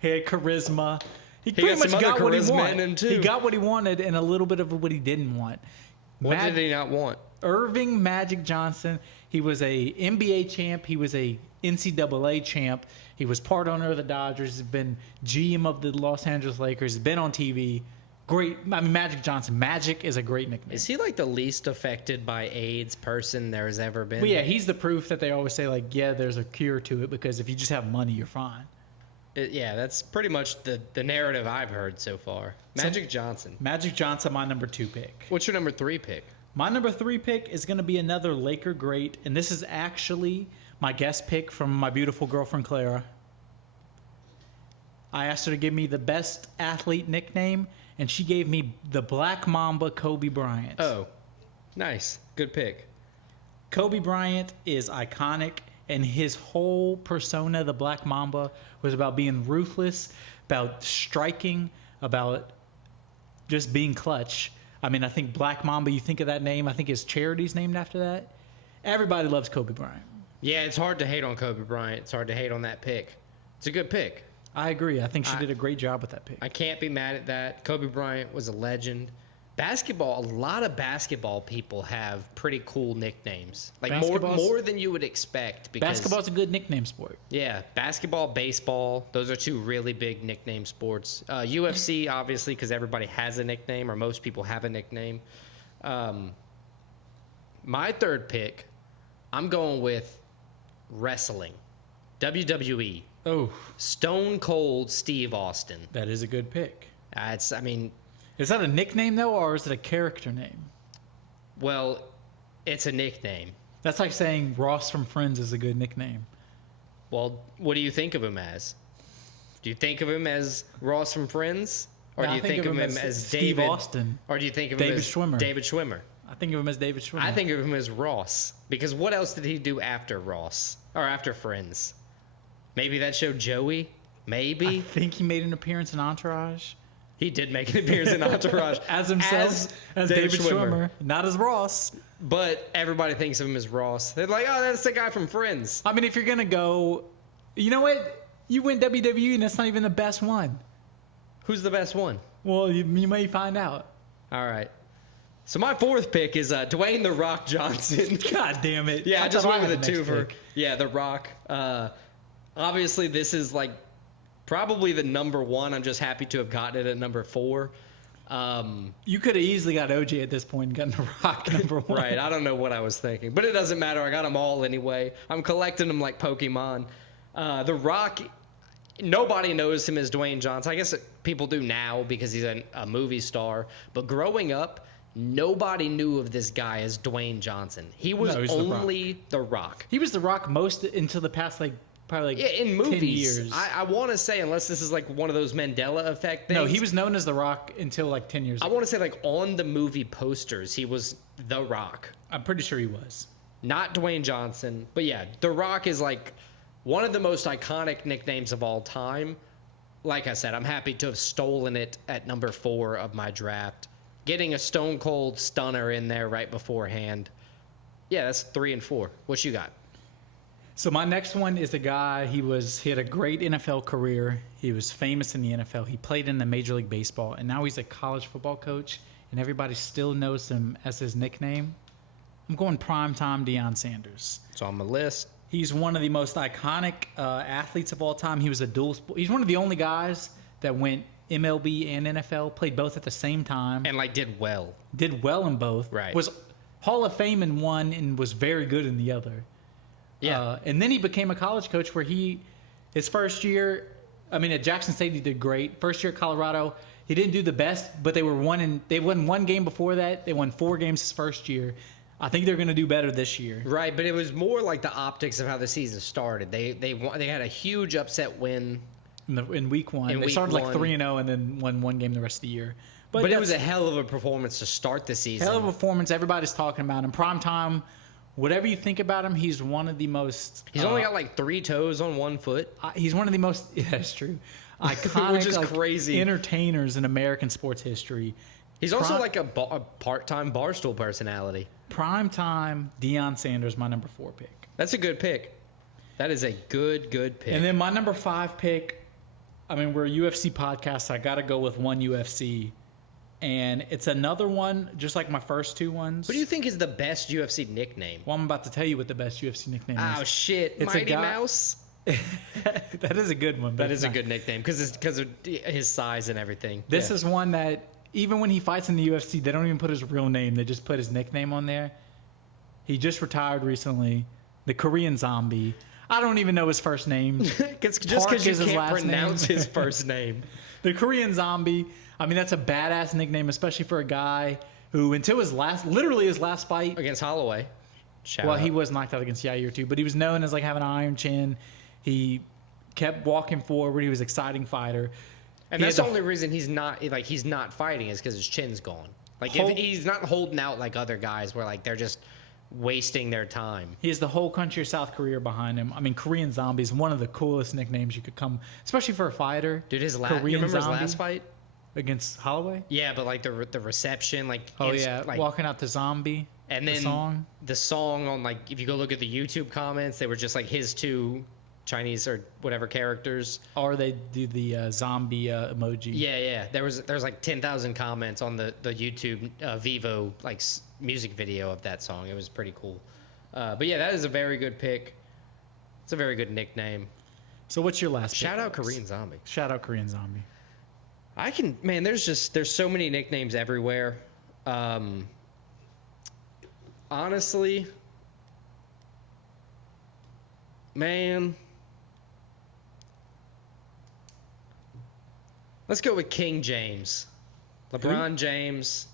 He had charisma. He pretty much got what he wanted. He got what he wanted and a little bit of what he didn't want. What did he not want? Irving Magic Johnson. He was a NBA champ. He was a NCAA champ. He was part owner of the Dodgers. He's been GM of the Los Angeles Lakers. He's been on TV. Great. I mean, Magic Johnson. Magic is a great nickname. Is he like the least affected by AIDS person there has ever been? Well, yeah, he's the proof that they always say, like, yeah, there's a cure to it because if you just have money, you're fine. Yeah, that's pretty much the narrative I've heard so far. Magic Johnson. Magic Johnson, my number 2 pick. What's your number 3 pick? My number 3 pick is going to be another Laker great, and this is actually my guest pick from my beautiful girlfriend, Clara. I asked her to give me the best athlete nickname, and she gave me the Black Mamba, Kobe Bryant. Oh, nice. Good pick. Kobe Bryant is iconic, and his whole persona, the Black Mamba, was about being ruthless, about striking, about just being clutch. I mean, I think Black Mamba, you think of that name, I think his charity's named after that. Everybody loves Kobe Bryant. Yeah, it's hard to hate on Kobe Bryant. It's hard to hate on that pick. It's a good pick. I agree. I think she did a great job with that pick. I can't be mad at that. Kobe Bryant was a legend. Basketball, a lot of basketball people have pretty cool nicknames. Like more than you would expect. Because basketball's a good nickname sport. Yeah, basketball, baseball, those are 2 really big nickname sports. UFC, obviously, because everybody has a nickname, or most people have a nickname. My 3rd pick, I'm going with wrestling. WWE. Oh. Stone Cold Steve Austin. That is a good pick. Is that a nickname, though, or is it a character name? Well, it's a nickname. That's like saying Ross from Friends is a good nickname. Well, what do you think of him as? Do you think of him as Ross from Friends? Or do you think of him as Steve David Austin? Or do you think of David him as Schwimmer. David Schwimmer? I think of him as David Schwimmer. I think of him as Ross. Because what else did he do after Ross? Or after Friends? Maybe that show Joey? Maybe? I think he made an appearance in Entourage. He did make an appearance in Entourage. As himself, as David Schwimmer. Not as Ross. But everybody thinks of him as Ross. They're like, oh, that's the guy from Friends. I mean, if you're going to go... You know what? You win WWE, and that's not even the best one. Who's the best one? Well, you may find out. All right. So my 4th pick is Dwayne "The Rock" Johnson. God damn it. Yeah, I just went with a 2 for... Yeah, The Rock. Obviously, this is like... Probably the number 1. I'm just happy to have gotten it at number 4. You could have easily got OJ at this point and gotten The Rock number 1. Right. I don't know what I was thinking. But it doesn't matter. I got them all anyway. I'm collecting them like Pokemon. The Rock, nobody knows him as Dwayne Johnson. I guess people do now because he's a movie star. But growing up, nobody knew of this guy as Dwayne Johnson. He was only The Rock. He was The Rock most until the past, probably in movies. 10 years. I want to say, unless this is like one of those Mandela effect things. No, he was known as The Rock until 10 years ago. I want to say on the movie posters, he was The Rock. I'm pretty sure he was. Not Dwayne Johnson. But yeah, The Rock is one of the most iconic nicknames of all time. Like I said, I'm happy to have stolen it at number 4 of my draft. Getting a Stone Cold Stunner in there right beforehand. Yeah, that's 3 and 4. What you got? So my next one is a guy. He had a great NFL career. He was famous in the NFL. He played in the Major League Baseball, and now he's a college football coach, and everybody still knows him as his nickname. I'm going primetime Deion Sanders. It's on my list. He's one of the most iconic athletes of all time. He was he's one of the only guys that went MLB and NFL, played both at the same time. And, like, did well. Did well in both. Right. Was Hall of Fame in one and was very good in the other. Yeah. And then he became a college coach where his first year, at Jackson State, he did great. First year at Colorado, he didn't do the best, but they won one game before that. They won 4 games his first year. I think they're going to do better this year. Right, but it was more like the optics of how the season started. They had a huge upset win in week 1. They started like 3-0 and then won 1 game the rest of the year. But it was a hell of a performance to start the season. Hell of a performance. Everybody's talking about him. Prime time. Whatever you think about him, he's one of the most. He's only got like 3 toes on 1 foot. He's one of the most. Yeah, that's true. Iconic, which is crazy. Entertainers in American sports history. He's also like a part-time Barstool personality. Primetime Deion Sanders, my number 4 pick. That's a good pick. That is a good pick. And then my number 5 pick. We're a UFC podcast. I got to go with one UFC. And it's another one, just like my first 2 ones. What do you think is the best UFC nickname? Well, I'm about to tell you what the best UFC nickname is. Oh, shit. It's Mighty Mouse? That is a good one. That is a good nickname because of his size and everything. This is one that, even when he fights in the UFC, they don't even put his real name. They just put his nickname on there. He just retired recently. The Korean Zombie. I don't even know his first name. Just because you can't pronounce his first name. The Korean Zombie. That's a badass nickname, especially for a guy who, until his last fight against Holloway. He was knocked out against Yair too, but he was known as like having an iron chin. He kept walking forward. He was an exciting fighter. And that's the only reason he's not fighting is because his chin's gone. Like if he's not holding out like other guys where like they're just wasting their time. He has the whole country of South Korea behind him. Korean Zombie is one of the coolest nicknames you could come, especially for a fighter. Dude, you remember his last fight? Against Holloway? Yeah, but like the reception, like walking out to Zombie. And then the song on like if you go look at the YouTube comments, they were just like his 2 Chinese or whatever characters. Or they do the zombie emoji. Yeah. There's like 10,000 comments on the YouTube Vivo like music video of that song. It was pretty cool. But yeah, that is a very good pick. It's a very good nickname. So what's your last pick? Shout out Korean Zombie. Shout out Korean Zombie. There's so many nicknames everywhere. Honestly, man, let's go with King James. LeBron James.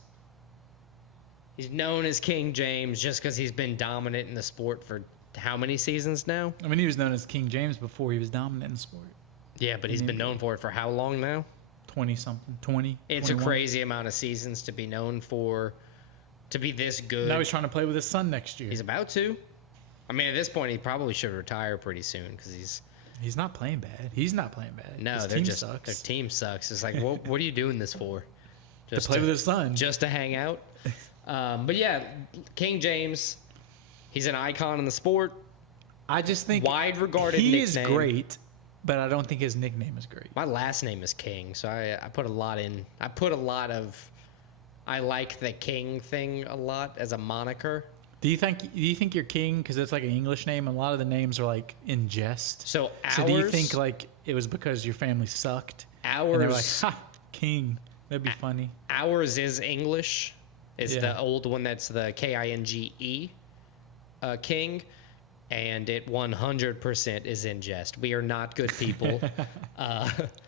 He's known as King James just because he's been dominant in the sport for how many seasons now? He was known as King James before he was dominant in the sport. Yeah, but he's been known for it for how long now? 20-something. 20. It's 21. a crazy amount of seasons to be known for, to be this good. Now he's trying to play with his son next year. He's about to. At this point, he probably should retire pretty soon because he's not playing bad. He's not playing bad. No, their team sucks. It's like, what are you doing this for? Just to play with his son. Just to hang out. But yeah, King James, he's an icon in the sport. I just think wide regarded. He is great. But I don't think his nickname is great. My last name is King, so I put a lot in. I like the King thing a lot as a moniker. Do you think you're King because it's like an English name? And a lot of the names are like in jest. So do you think like it was because your family sucked? Ours. And they're like, ha, King. That'd be funny. Ours is English. It's the old one that's the Kinge, King. And it 100% is in jest. We are not good people.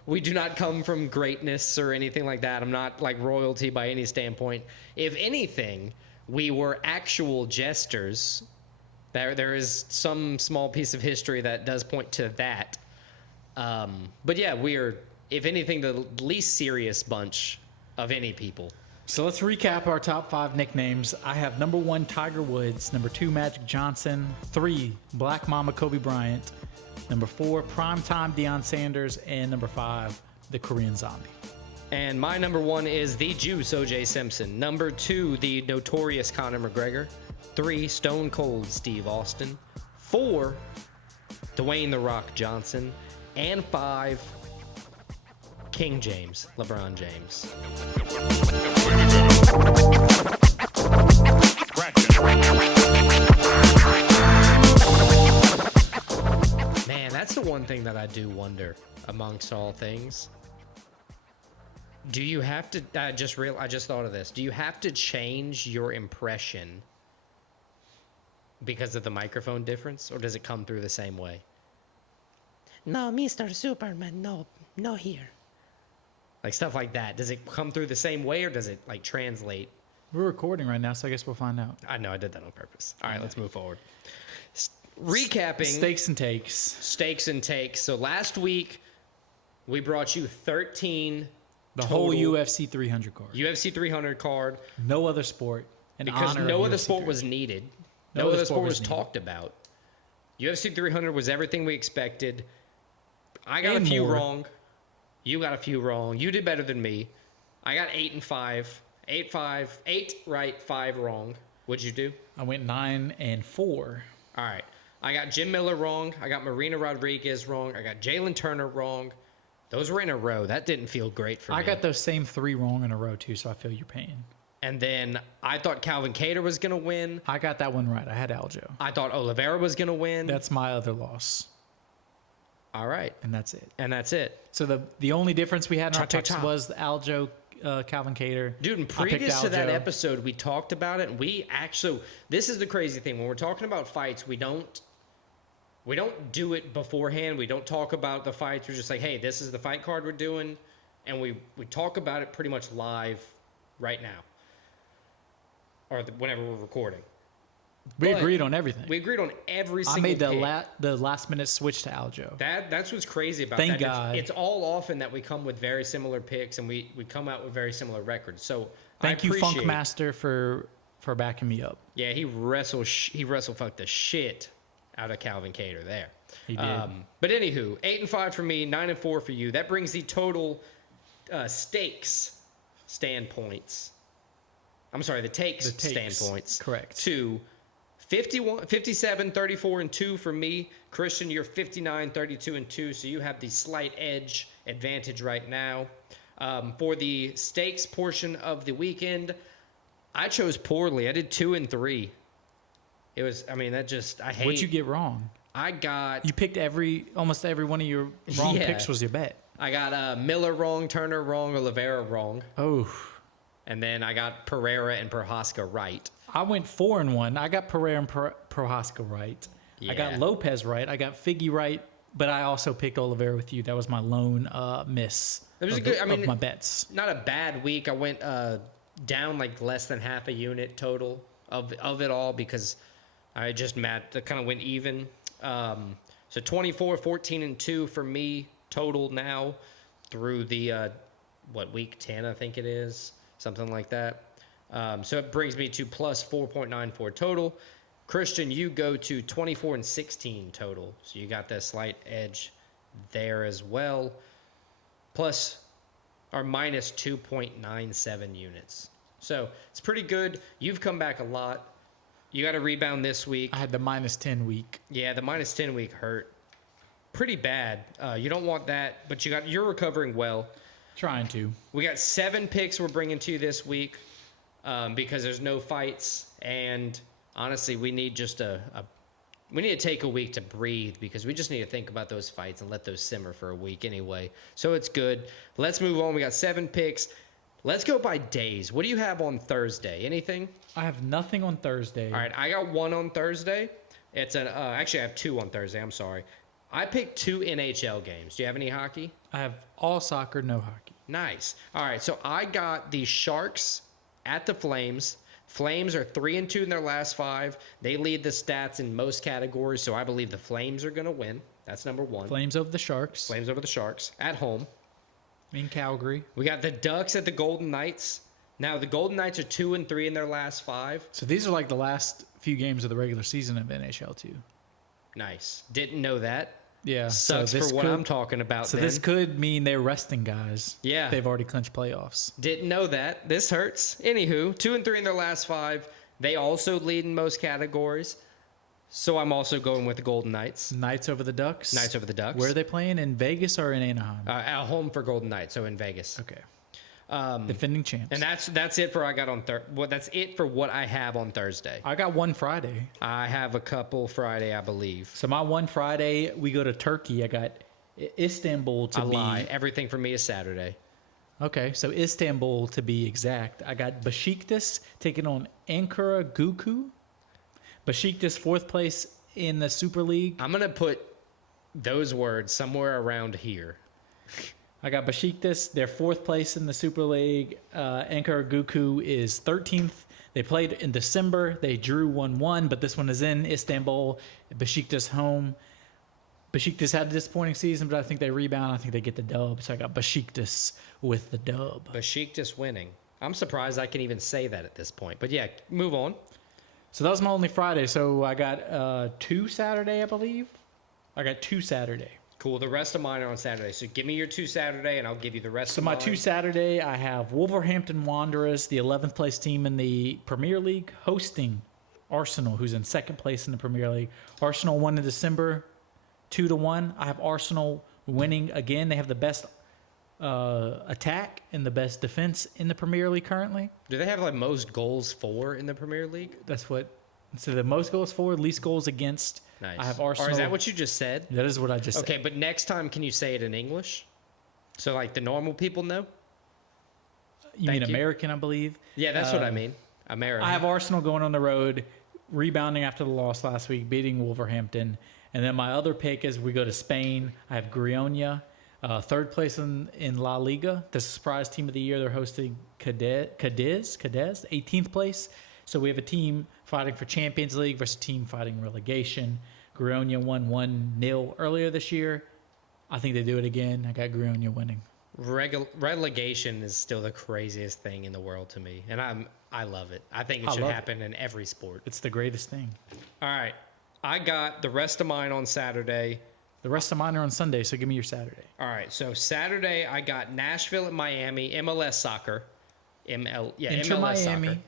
We do not come from greatness or anything like that. I'm not like royalty by any standpoint. If anything, we were actual jesters. There is some small piece of history that does point to that. But yeah, we are, if anything, the least serious bunch of any people. So let's recap our top 5 nicknames. I have number 1, Tiger Woods. Number 2, Magic Johnson. 3, Black Mama Kobe Bryant. Number 4, Primetime Deion Sanders. And number 5, the Korean Zombie. And my number 1 is the Juice O.J. Simpson. Number 2, the notorious Conor McGregor. 3, Stone Cold Steve Austin. 4, Dwayne The Rock Johnson. And 5, King James, LeBron James. Man, that's the one thing that I do wonder amongst all things. Do you have to, I just thought of this. Do you have to change your impression because of the microphone difference, or does it come through the same way? No, Mr. Superman, no here. Like stuff like that. Does it come through the same way, or does it like translate? We're recording right now, so I guess we'll find out. I know, I did that on purpose. All right, let's move forward. Recapping. Stakes and takes. Stakes and takes. So last week, we brought you 13 The total whole UFC 300 card. UFC 300 card. No other sport. Because no other sport was needed. No other sport was talked about. UFC 300 was everything we expected. I got a few wrong. You got a few wrong. You did better than me. I got 8 and 5. 8 right, 5 wrong. What'd you do? I went 9 and 4. All right. I got Jim Miller wrong. I got Marina Rodriguez wrong. I got Jalen Turner wrong. Those were in a row. That didn't feel great for me. I got those same 3 wrong in a row, too, so I feel your pain. And then I thought Calvin Kattar was going to win. I got that one right. I had Aljo. I thought Oliveira was going to win. That's my other loss. All right. And that's it. And that's it. So the only difference we had in our picks was the Aljo, Calvin Kattar. Dude, and previous to that episode, we talked about it, and we actually, this is the crazy thing. When we're talking about fights, we don't do it beforehand. We don't talk about the fights. We're just like, hey, this is the fight card we're doing. And we talk about it pretty much live right now. Or whenever we're recording. We agreed on everything. We agreed on every single I made the last minute switch to Aljo. That's what's crazy about Thank that. God. It's all often that we come with very similar picks, and we come out with very similar records. So Thank you, Funkmaster, for backing me up. Yeah, he wrestle fucked the shit out of Calvin Kattar there. He did. But anywho, 8 and 5 for me, 9 and 4 for you. That brings the total stakes standpoints. I'm sorry, the takes standpoints. Correct. To 57, 34, and 2 for me. Christian, you're 59, 32, and 2, so you have the slight edge advantage right now. For the stakes portion of the weekend, I chose poorly. I did 2 and 3. It was, I hate. What'd you get wrong? You picked almost every one of your wrong picks was your bet. I got Miller wrong, Turner wrong, Oliveira wrong. Oh. And then I got Pereira and Prohaska right. I went 4 and 1. I got Pereira and Prohaska right. Yeah. I got Lopez right. I got Figgy right. But I also picked Oliveira with you. That was my lone miss. It was of my bets. Not a bad week. I went down like less than half a unit total of it all because I just kind of went even. So 24, 14, and 2 for me total now through the week 10 I think it is, something like that. So it brings me to plus 4.94 total. Christian, you go to 24 and 16 total. So you got that slight edge there as well. Plus or minus 2.97 units. So it's pretty good. You've come back a lot. You got a rebound this week. I had the minus 10 week. Yeah, the minus 10 week hurt pretty bad. You don't want that, but you're recovering well. Trying to. We got 7 picks we're bringing to you this week because there's no fights, and honestly, we need just we need to take a week to breathe because we just need to think about those fights and let those simmer for a week anyway. So it's good. Let's move on. We got 7 picks. Let's go by days. What do you have on Thursday? Anything? I have nothing on Thursday. All right, I got 1 on Thursday. It's actually I have 2 on Thursday. I'm sorry. I picked 2 NHL games. Do you have any hockey? I have all soccer, no hockey. Nice. All right, so I got the Sharks at the Flames. Flames are 3 and 2 in their last 5. They lead the stats in most categories, so I believe the Flames are going to win. That's number 1. Flames over the Sharks. Flames over the Sharks at home. In Calgary. We got the Ducks at the Golden Knights. Now, the Golden Knights are 2 and 3 in their last 5. So these are like the last few games of the regular season of NHL too. Nice. Didn't know that. Yeah. Sucks for what I'm talking about. So this could mean they're resting guys. Yeah. They've already clinched playoffs. Didn't know that. This hurts. Anywho, 2 and 3 in their last 5. They also lead in most categories. So I'm also going with the Golden Knights. Knights over the Ducks. Knights over the Ducks. Where are they playing? In Vegas or in Anaheim? At home for Golden Knights, so in Vegas. Okay. Defending champs. And that's it for I got on Well, that's it for what I have on Thursday. I got one Friday. I have a couple Friday, I believe. So my one Friday, we go to Turkey. I got Istanbul to be. Lie. Everything for me is Saturday. Okay, so Istanbul to be exact. I got Besiktas taking on Ankara Gucu. Besiktas 4th place in the Super League. I'm going to put those words somewhere around here. I got Besiktas. They're 4th place in the Super League. Ankara Gucu is 13th. They played in December. They drew 1-1, but this one is in Istanbul. Besiktas home. Besiktas had a disappointing season, but I think they rebound. I think they get the dub. So I got Besiktas with the dub. Besiktas winning. I'm surprised I can even say that at this point. But yeah, move on. So that was my only Friday. So I got 2 Saturday, I believe. I got 2 Saturday. Cool. The rest of mine are on Saturday. So give me your 2 Saturday, and I'll give you the rest of mine. So my 2 Saturday, I have Wolverhampton Wanderers, the 11th place team in the Premier League, hosting Arsenal, who's in 2nd place in the Premier League. Arsenal won in December, 2-1. I have Arsenal winning again. They have the best attack and the best defense in the Premier League currently. Do they have like most goals for in the Premier League? That's what. So the most goals for, least goals against. Nice. I have Arsenal. Or is that what you just said? That is what I just said. Okay, but next time, can you say it in English? So like the normal people know? You mean American, I believe? Yeah, that's what I mean. American. I have Arsenal going on the road, rebounding after the loss last week, beating Wolverhampton. And then my other pick is we go to Spain. I have Girona, 3rd place in La Liga. The surprise team of the year. They're hosting Cadiz, 18th place. So we have a team fighting for Champions League versus a team fighting relegation. Girona won 1-0 earlier this year. I think they do it again. I got Girona winning. Relegation is still the craziest thing in the world to me, and I love it. I think it should happen in every sport. It's the greatest thing. All right, I got the rest of mine on Saturday. The rest of mine are on Sunday, so give me your Saturday. All right, so Saturday I got Nashville at Miami, MLS soccer. Inter MLS Miami. soccer.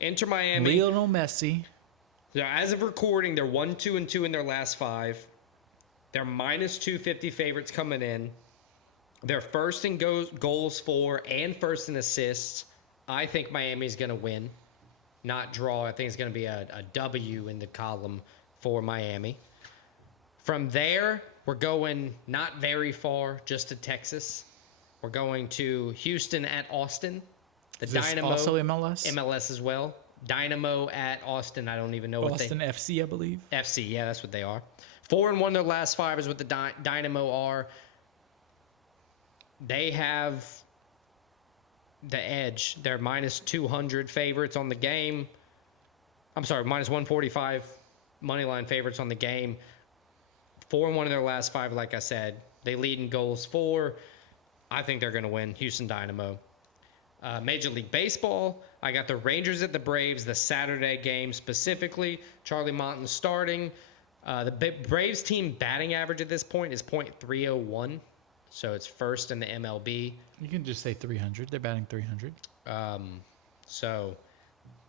Inter Miami. Lionel Messi. Now, as of recording, they're 1-2-2 in their last 5. They're minus 250 favorites coming in. They're first in goals for and first in assists. I think Miami's going to win, not draw. I think it's going to be a W in the column for Miami. From there, we're going not very far, just to Texas. We're going to Houston at Austin. The Dynamo. Also MLS? MLS as well. Dynamo at Austin. I don't even know what they... Austin FC, I believe. FC, yeah, that's what they are. 4-1 their last 5 is what the Dynamo are. They have the edge. They're minus 200 favorites on the game. I'm sorry, minus 145 moneyline favorites on the game. 4-1 in their last 5, like I said. They lead in goals for. I think they're going to win. Houston Dynamo. Major League Baseball, I got the Rangers at the Braves, the Saturday game specifically. Charlie Monton starting. The Braves team batting average at this point is .301, so it's first in the MLB. You can just say 300. They're batting 300. So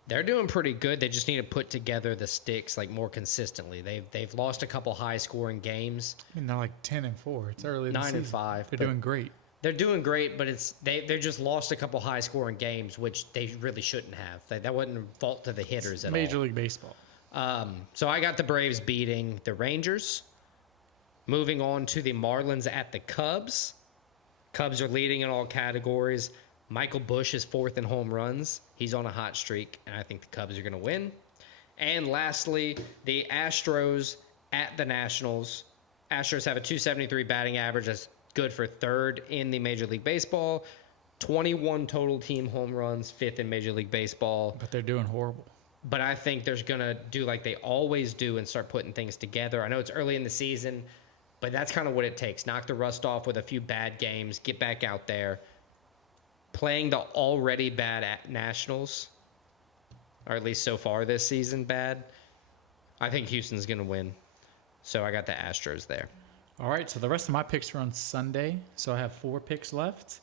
they're doing pretty good. They just need to put together the sticks like more consistently. They've lost a couple high scoring games. I mean, they're like 10-4. It's early in the season. 9-5. They're doing great. They're doing great, but they just lost a couple high scoring games, which they really shouldn't have. That wasn't a fault to the hitters at all. Major League Baseball. So I got the Braves beating the Rangers. Moving on to the Marlins at the Cubs. Cubs are leading in all categories. Michael Busch is 4th in home runs. He's on a hot streak, and I think the Cubs are going to win. And lastly, the Astros at the Nationals. Astros have a .273 batting average. That's good for 3rd in the Major League Baseball. 21 total team home runs, 5th in Major League Baseball. But they're doing horrible. But I think they're going to do like they always do and start putting things together. I know it's early in the season, but that's kind of what it takes. Knock the rust off with a few bad games, get back out there. Playing the already bad Nationals, or at least so far this season bad, I think Houston's going to win. So I got the Astros there. All right, so the rest of my picks are on Sunday. So I have 4 picks left.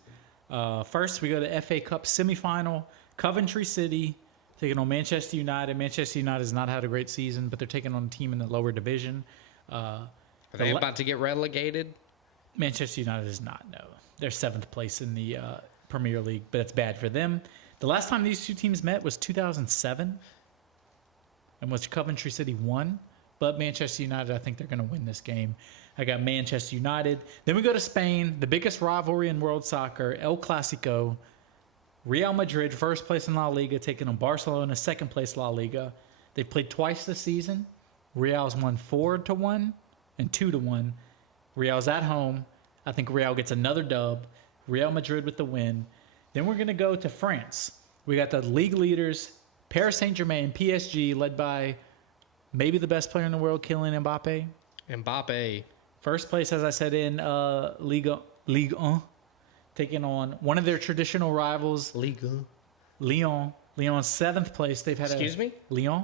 First, we go to FA Cup semifinal. Coventry City taking on Manchester United. Manchester United has not had a great season, but they're taking on a team in the lower division. Are they about to get relegated? Manchester United is not, no. They're 7th place in the Premier League, but it's bad for them. The last time these two teams met was 2007, in which Coventry City won. But Manchester United, I think they're going to win this game. I got Manchester United. Then we go to Spain, the biggest rivalry in world soccer, El Clasico. Real Madrid, first place in La Liga, taking on Barcelona, second place La Liga. They've played twice this season. Real's won 4-1 and 2-1. Real's at home. I think Real gets another dub. Real Madrid with the win. Then we're going to go to France. We got the league leaders, Paris Saint-Germain, PSG, led by maybe the best player in the world, Kylian Mbappe. Mbappe. First place, as I said, in Ligue 1, taking on one of their traditional rivals, Lyon. Lyon's 7th place. They've had Excuse me? Lyon.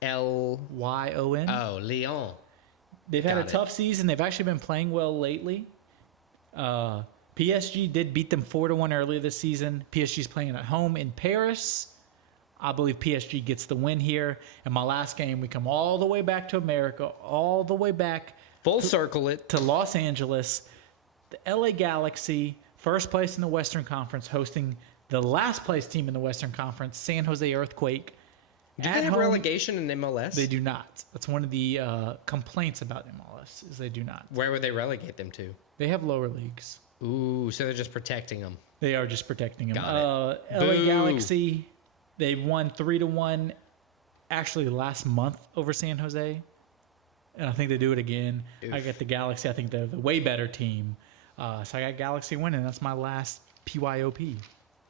Lyon. Oh, Lyon. They've had a tough season. They've actually been playing well lately. PSG did beat them 4-1 earlier this season. PSG's playing at home in Paris. I believe PSG gets the win here. And my last game, we come all the way back to America, all the way back. Full circle it. To Los Angeles. The LA Galaxy, first place in the Western Conference, hosting the last place team in the Western Conference, San Jose Earthquake. Do they have relegation in MLS? They do not. That's one of the complaints about MLS, is they do not. Where would they relegate them to? They have lower leagues. Ooh, so they're just protecting them. They are just protecting them. Got it. LA Galaxy, they won 3-1 actually last month over San Jose. And I think they do it again. Oof. I got the Galaxy. I think they're the way better team. So I got Galaxy winning. That's my last PYOP.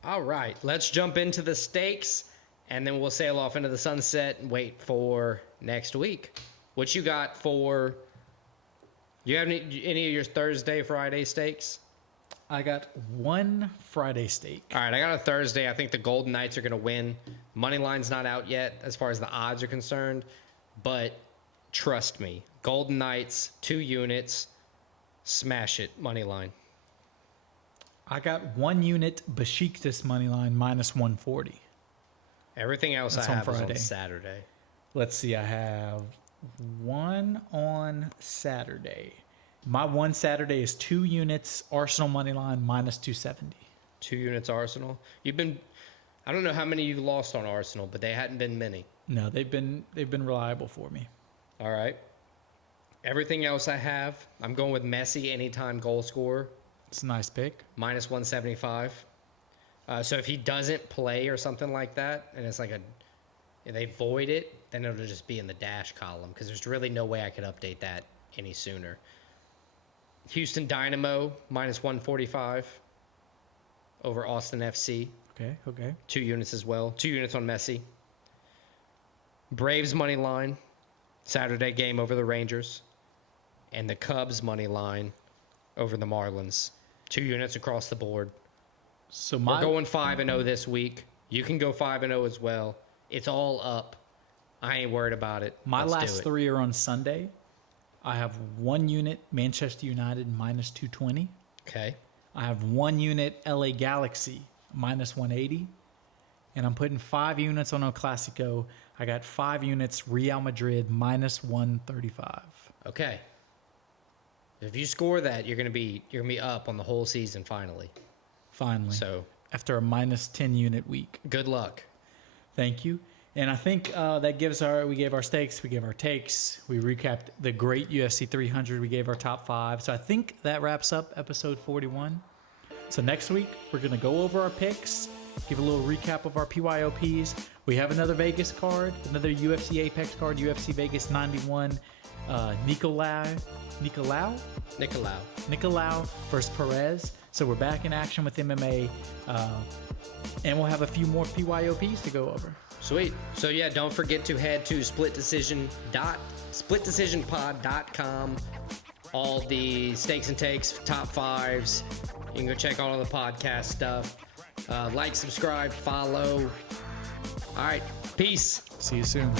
All right. Let's jump into the stakes, and then we'll sail off into the sunset and wait for next week. What you got for... You have any of your Thursday, Friday stakes? I got one Friday stake. All right, I got a Thursday. I think the Golden Knights are going to win. Money line's not out yet as far as the odds are concerned, but trust me, Golden Knights, 2 units, smash it, money line. I got 1 unit Besiktas money line minus 140. Everything else that's I have is on Saturday. Let's see, I have 1 on Saturday. My 1 Saturday is 2 units Arsenal money line minus 270. 2 units Arsenal. I don't know how many you lost on Arsenal, but they hadn't been many. No, they've been reliable for me. All right. Everything else I have, I'm going with Messi anytime goal scorer. It's a nice pick. Minus 175. So if he doesn't play or something like that, and it's like if they void it, then it'll just be in the dash column because there's really no way I could update that any sooner. Houston Dynamo, minus 145 over Austin FC. Okay. 2 units as well. 2 units on Messi. Braves money line, Saturday game over the Rangers. And the Cubs money line over the Marlins. 2 units across the board. So we're going 5-0 this week. You can go 5-0 as well. It's all up. I ain't worried about it. My last 3 are on Sunday. I have 1 unit Manchester United minus 220. Okay. I have 1 unit LA Galaxy minus 180. And I'm putting 5 units on El Clasico. I got 5 units Real Madrid minus 135. Okay. If you score that, you're gonna be up on the whole season finally. So after a minus 10 unit week. Good luck. Thank you. And I think that we gave our stakes, we gave our takes, we recapped the great UFC 300, we gave our top 5. So I think that wraps up episode 41. So next week, we're going to go over our picks, give a little recap of our PYOPs. We have another Vegas card, another UFC Apex card, UFC Vegas 91, Nicolau versus Perez. So we're back in action with MMA, and we'll have a few more PYOPs to go over. Sweet. So yeah, don't forget to head to splitdecisionpod.com. All the stakes and takes, top 5s. You can go check out all the podcast stuff. Like, subscribe, follow. All right. Peace. See you soon.